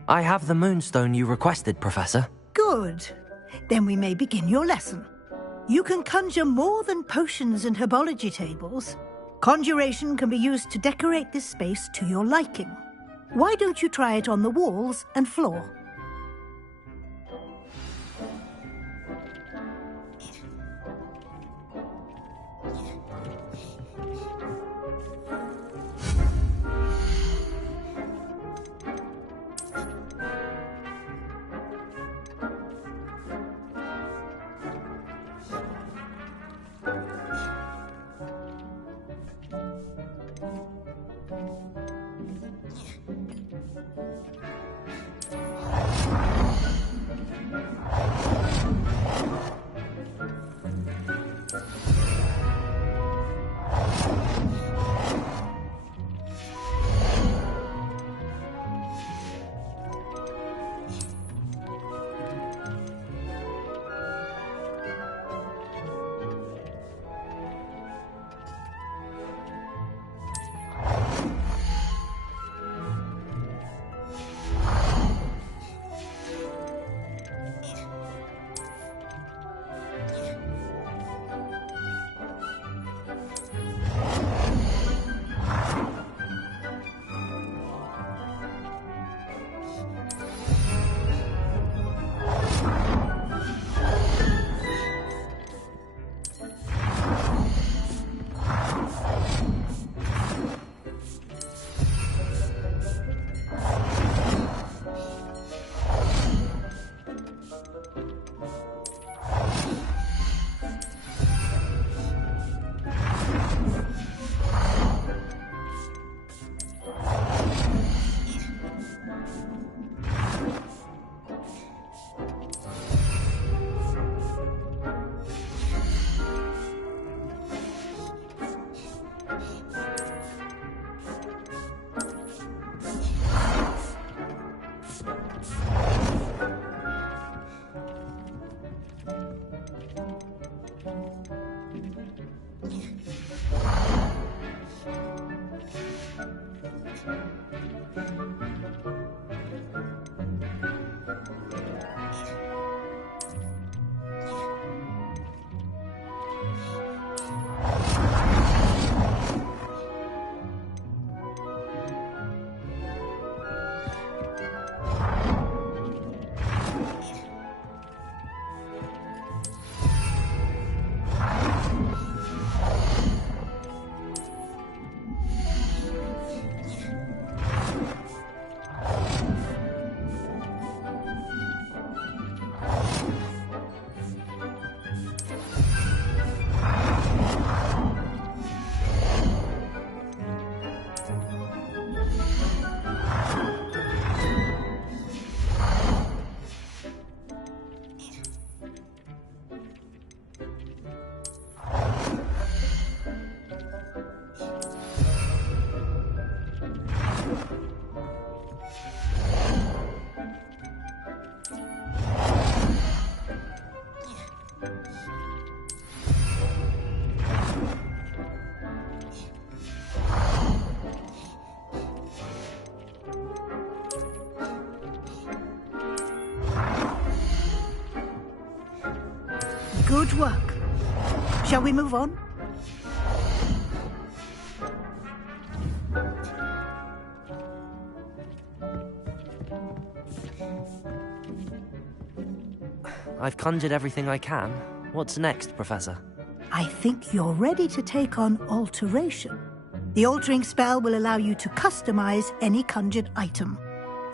I have the moonstone you requested, Professor. Good. Then we may begin your lesson. You can conjure more than potions and herbology tables. Conjuration can be used to decorate this space to your liking. Why don't you try it on the walls and floor? Good work. Shall we move on? I've conjured everything I can. What's next, Professor? I think you're ready to take on alteration. The altering spell will allow you to customize any conjured item.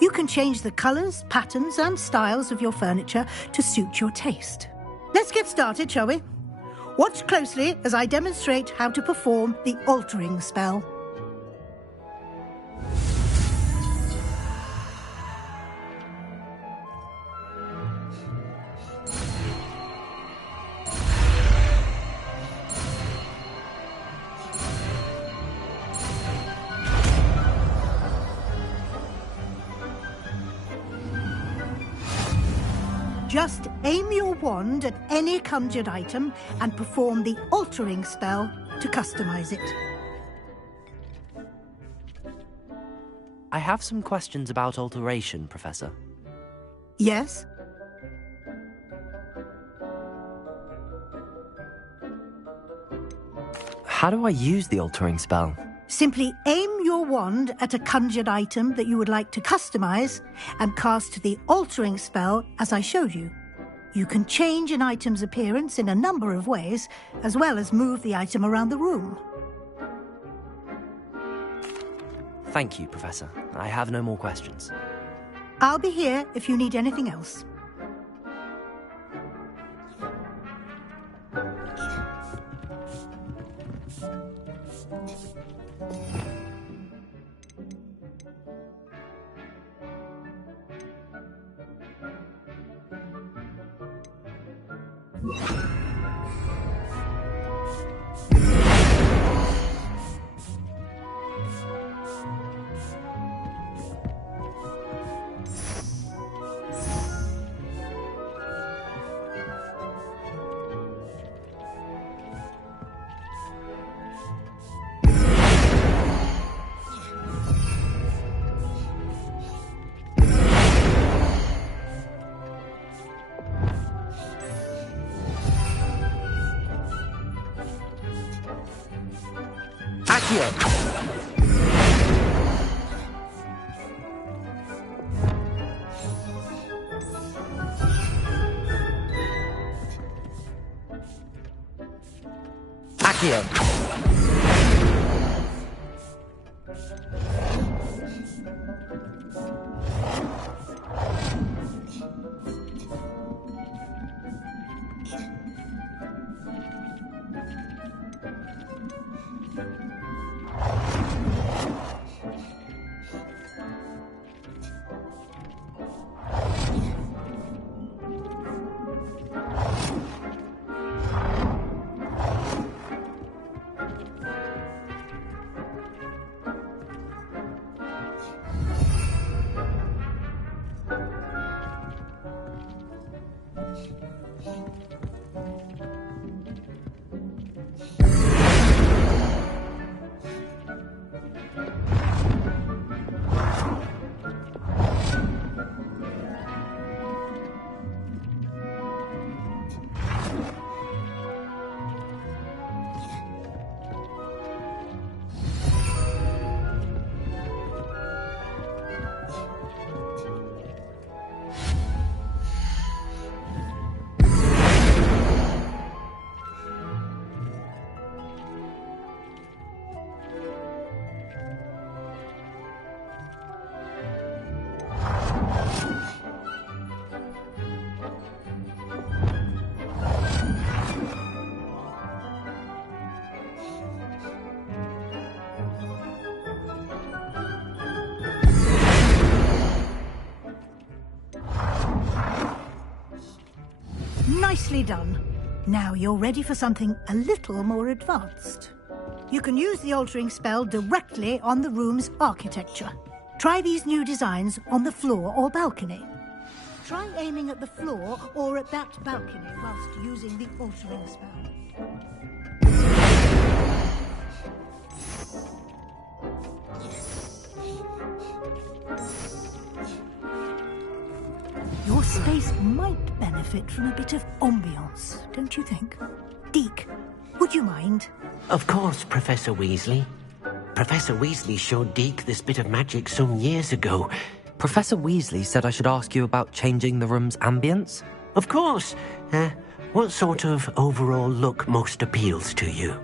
You can change the colors, patterns, and styles of your furniture to suit your taste. Let's get started, shall we? Watch closely as I demonstrate how to perform the altering spell. Just aim your wand at any conjured item and perform the altering spell to customize it. I have some questions about alteration, Professor. Yes? How do I use the altering spell? Simply aim your wand at a conjured item that you would like to customize and cast the altering spell as I showed you. You can change an item's appearance in a number of ways, as well as move the item around the room. Thank you, Professor. I have no more questions. I'll be here if you need anything else. Accio. Nicely done. Now you're ready for something a little more advanced. You can use the altering spell directly on the room's architecture. Try these new designs on the floor or balcony. Try aiming at the floor or at that balcony whilst using the altering spell. Your space might benefit from a bit of ambiance, don't you think? Deke, would you mind? Of course, Professor Weasley. Professor Weasley showed Deke this bit of magic some years ago. Professor Weasley said I should ask you about changing the room's ambience? Of course. What sort of overall look most appeals to you?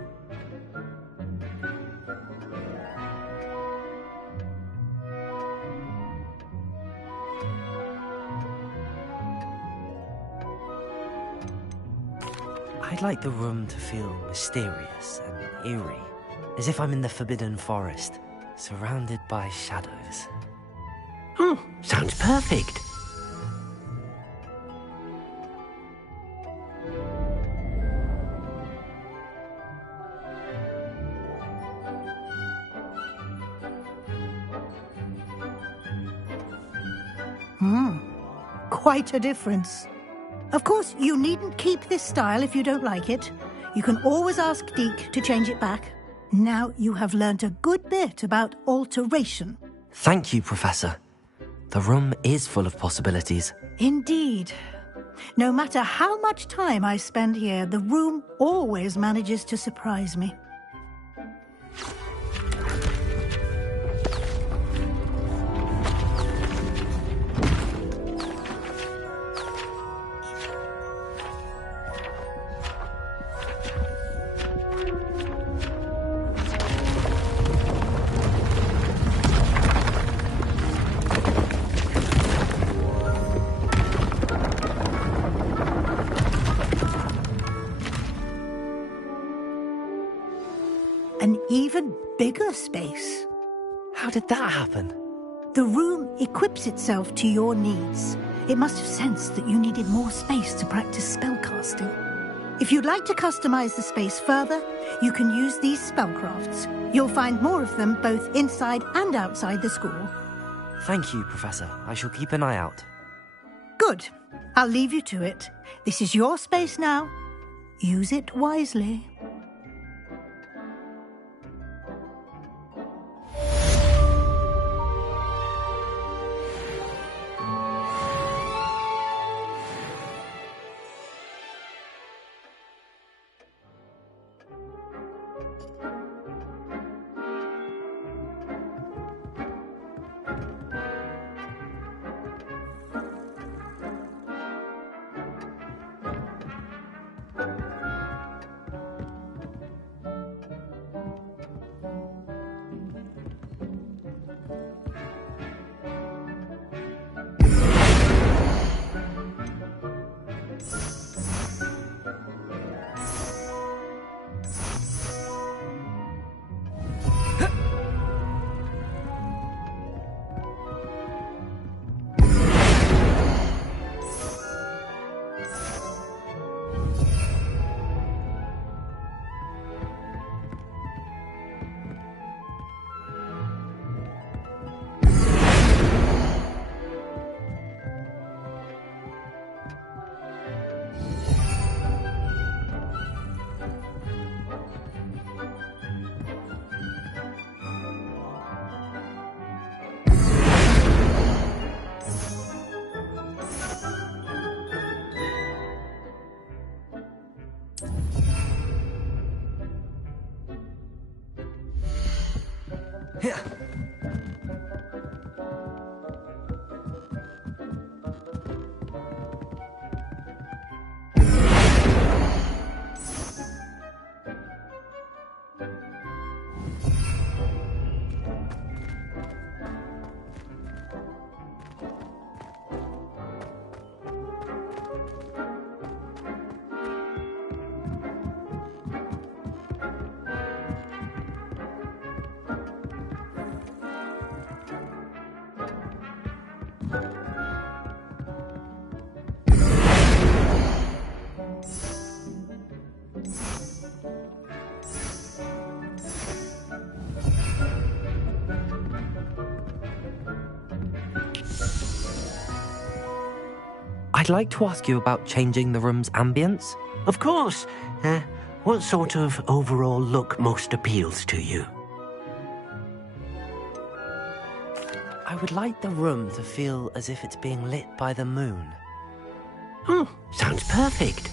I'd like the room to feel mysterious and eerie, as if I'm in the Forbidden Forest, surrounded by shadows. Oh, sounds perfect. Quite a difference. Of course, you needn't keep this style if you don't like it. You can always ask Deke to change it back. Now you have learnt a good bit about alteration. Thank you, Professor. The room is full of possibilities. Indeed. No matter how much time I spend here, the room always manages to surprise me. An even bigger space. How did that happen? The room equips itself to your needs. It must have sensed that you needed more space to practice spellcasting. If you'd like to customize the space further, you can use these spellcrafts. You'll find more of them both inside and outside the school. Thank you, Professor. I shall keep an eye out. Good. I'll leave you to it. This is your space now. Use it wisely. Yeah. I'd like to ask you about changing the room's ambience. Of course. What sort of overall look most appeals to you? I would like the room to feel as if it's being lit by the moon. Oh, sounds perfect.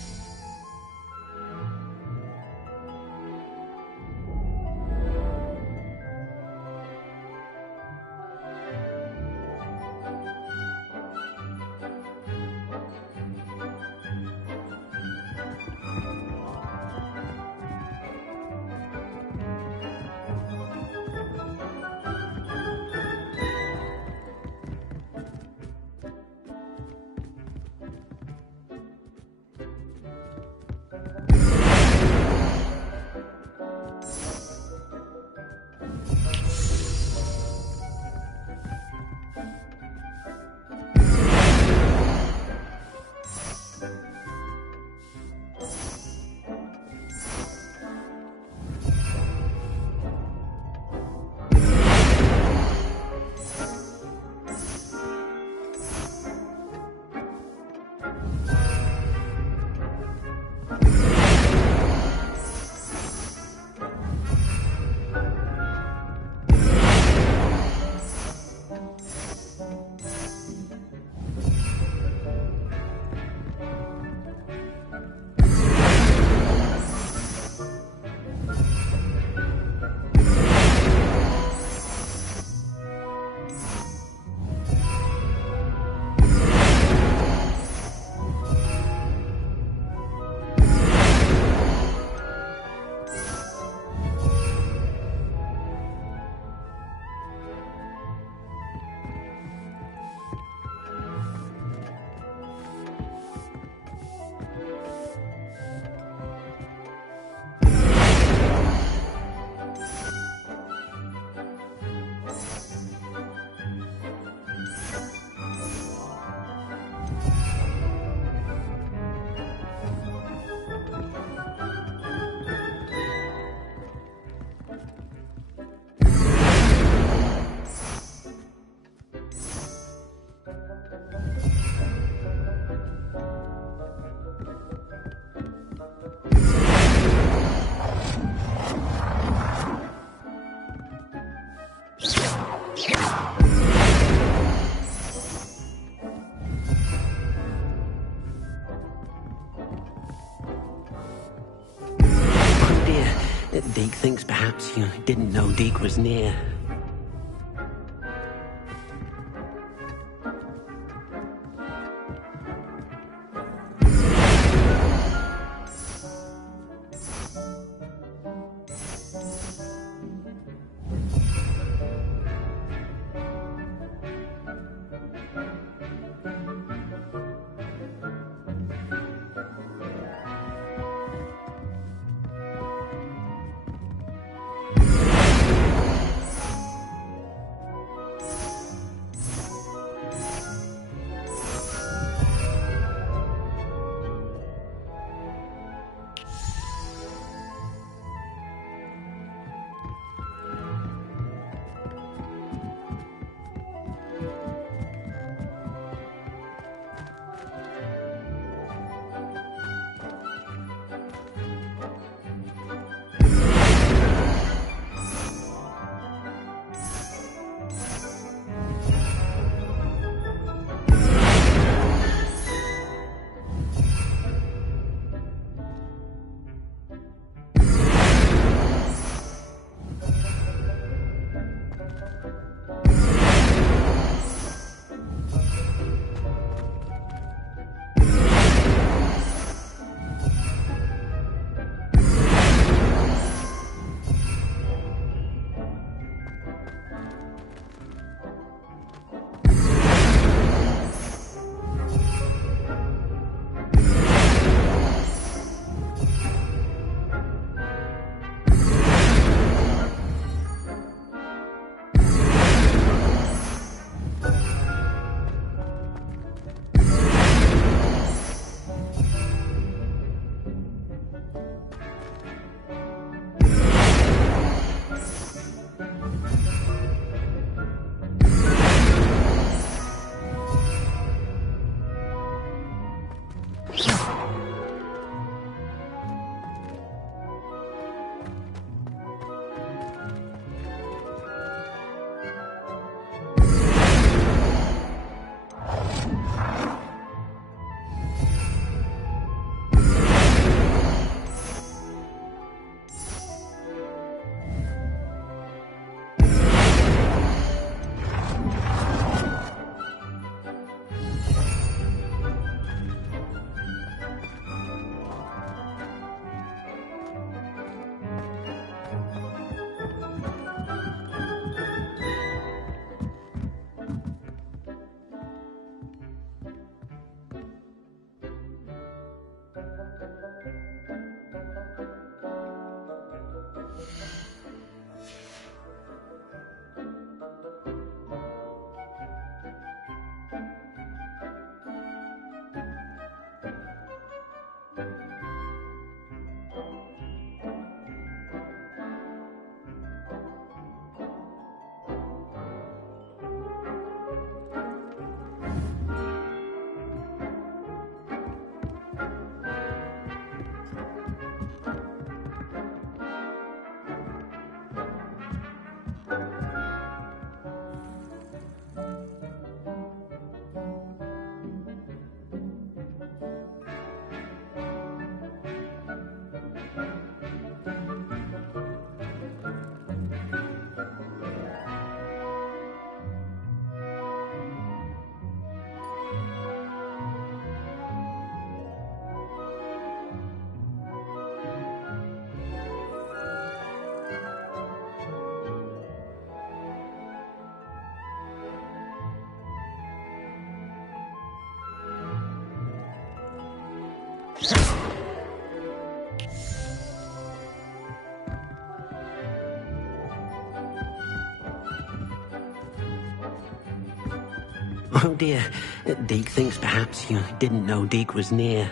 Deke thinks perhaps you didn't know Deke was near. Oh dear. Deke thinks perhaps you didn't know Deke was near.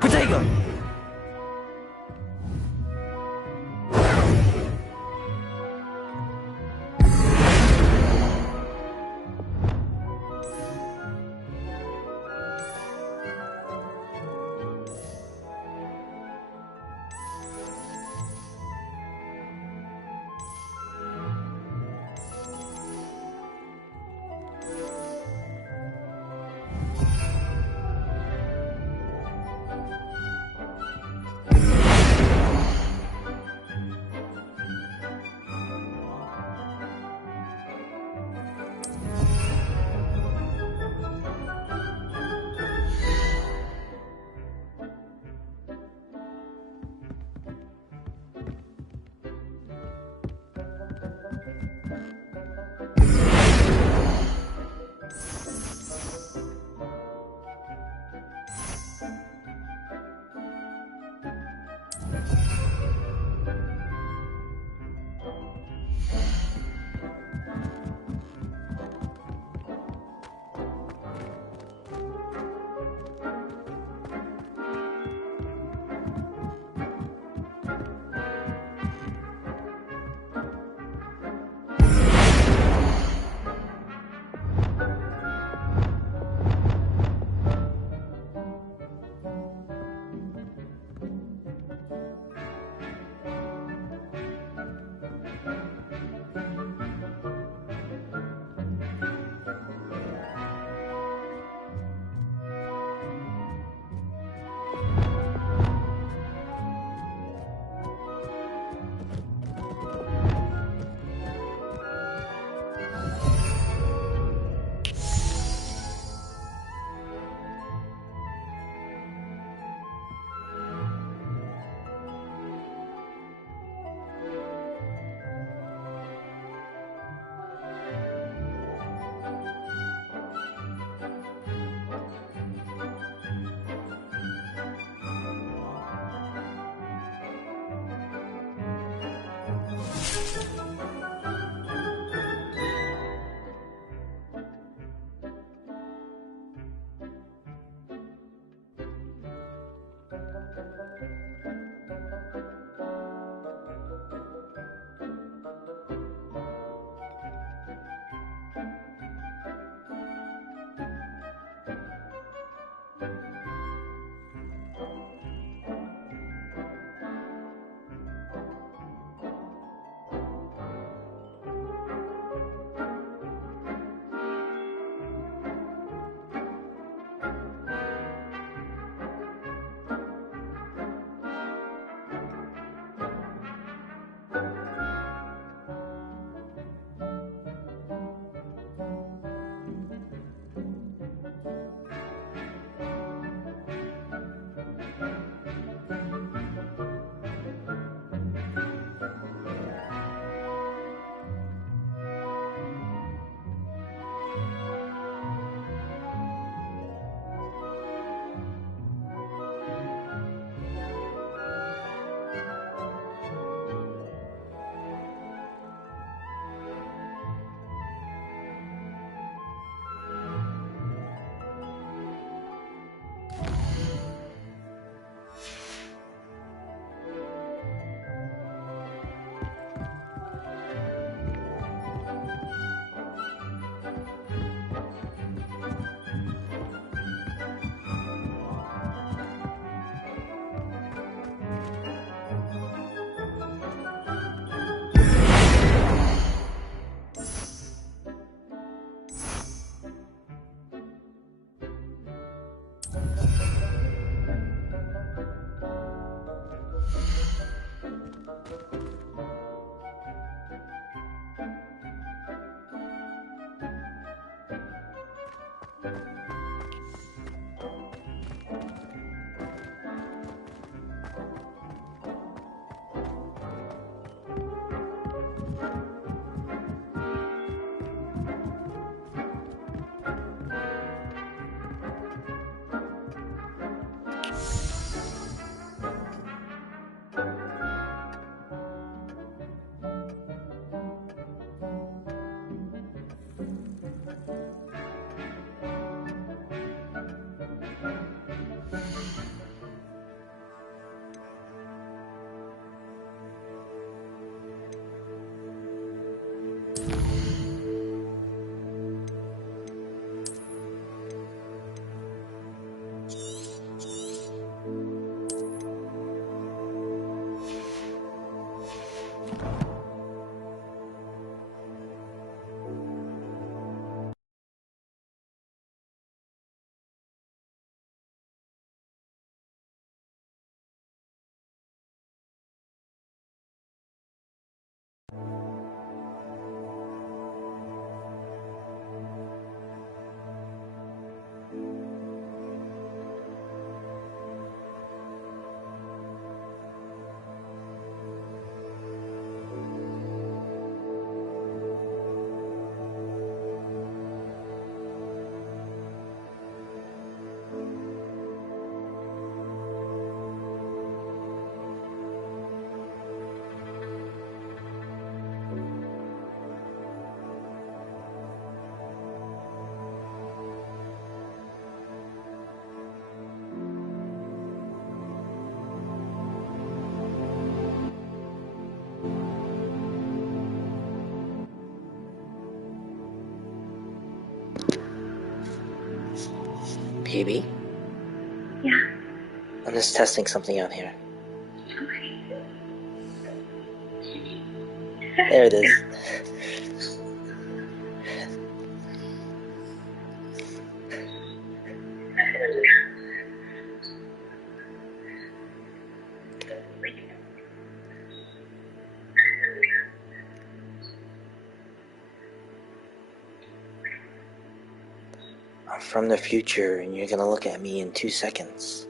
Potato! Baby? Yeah. I'm just testing something out here. Okay. There it is. I'm from the future, and you're gonna look at me in 2 seconds.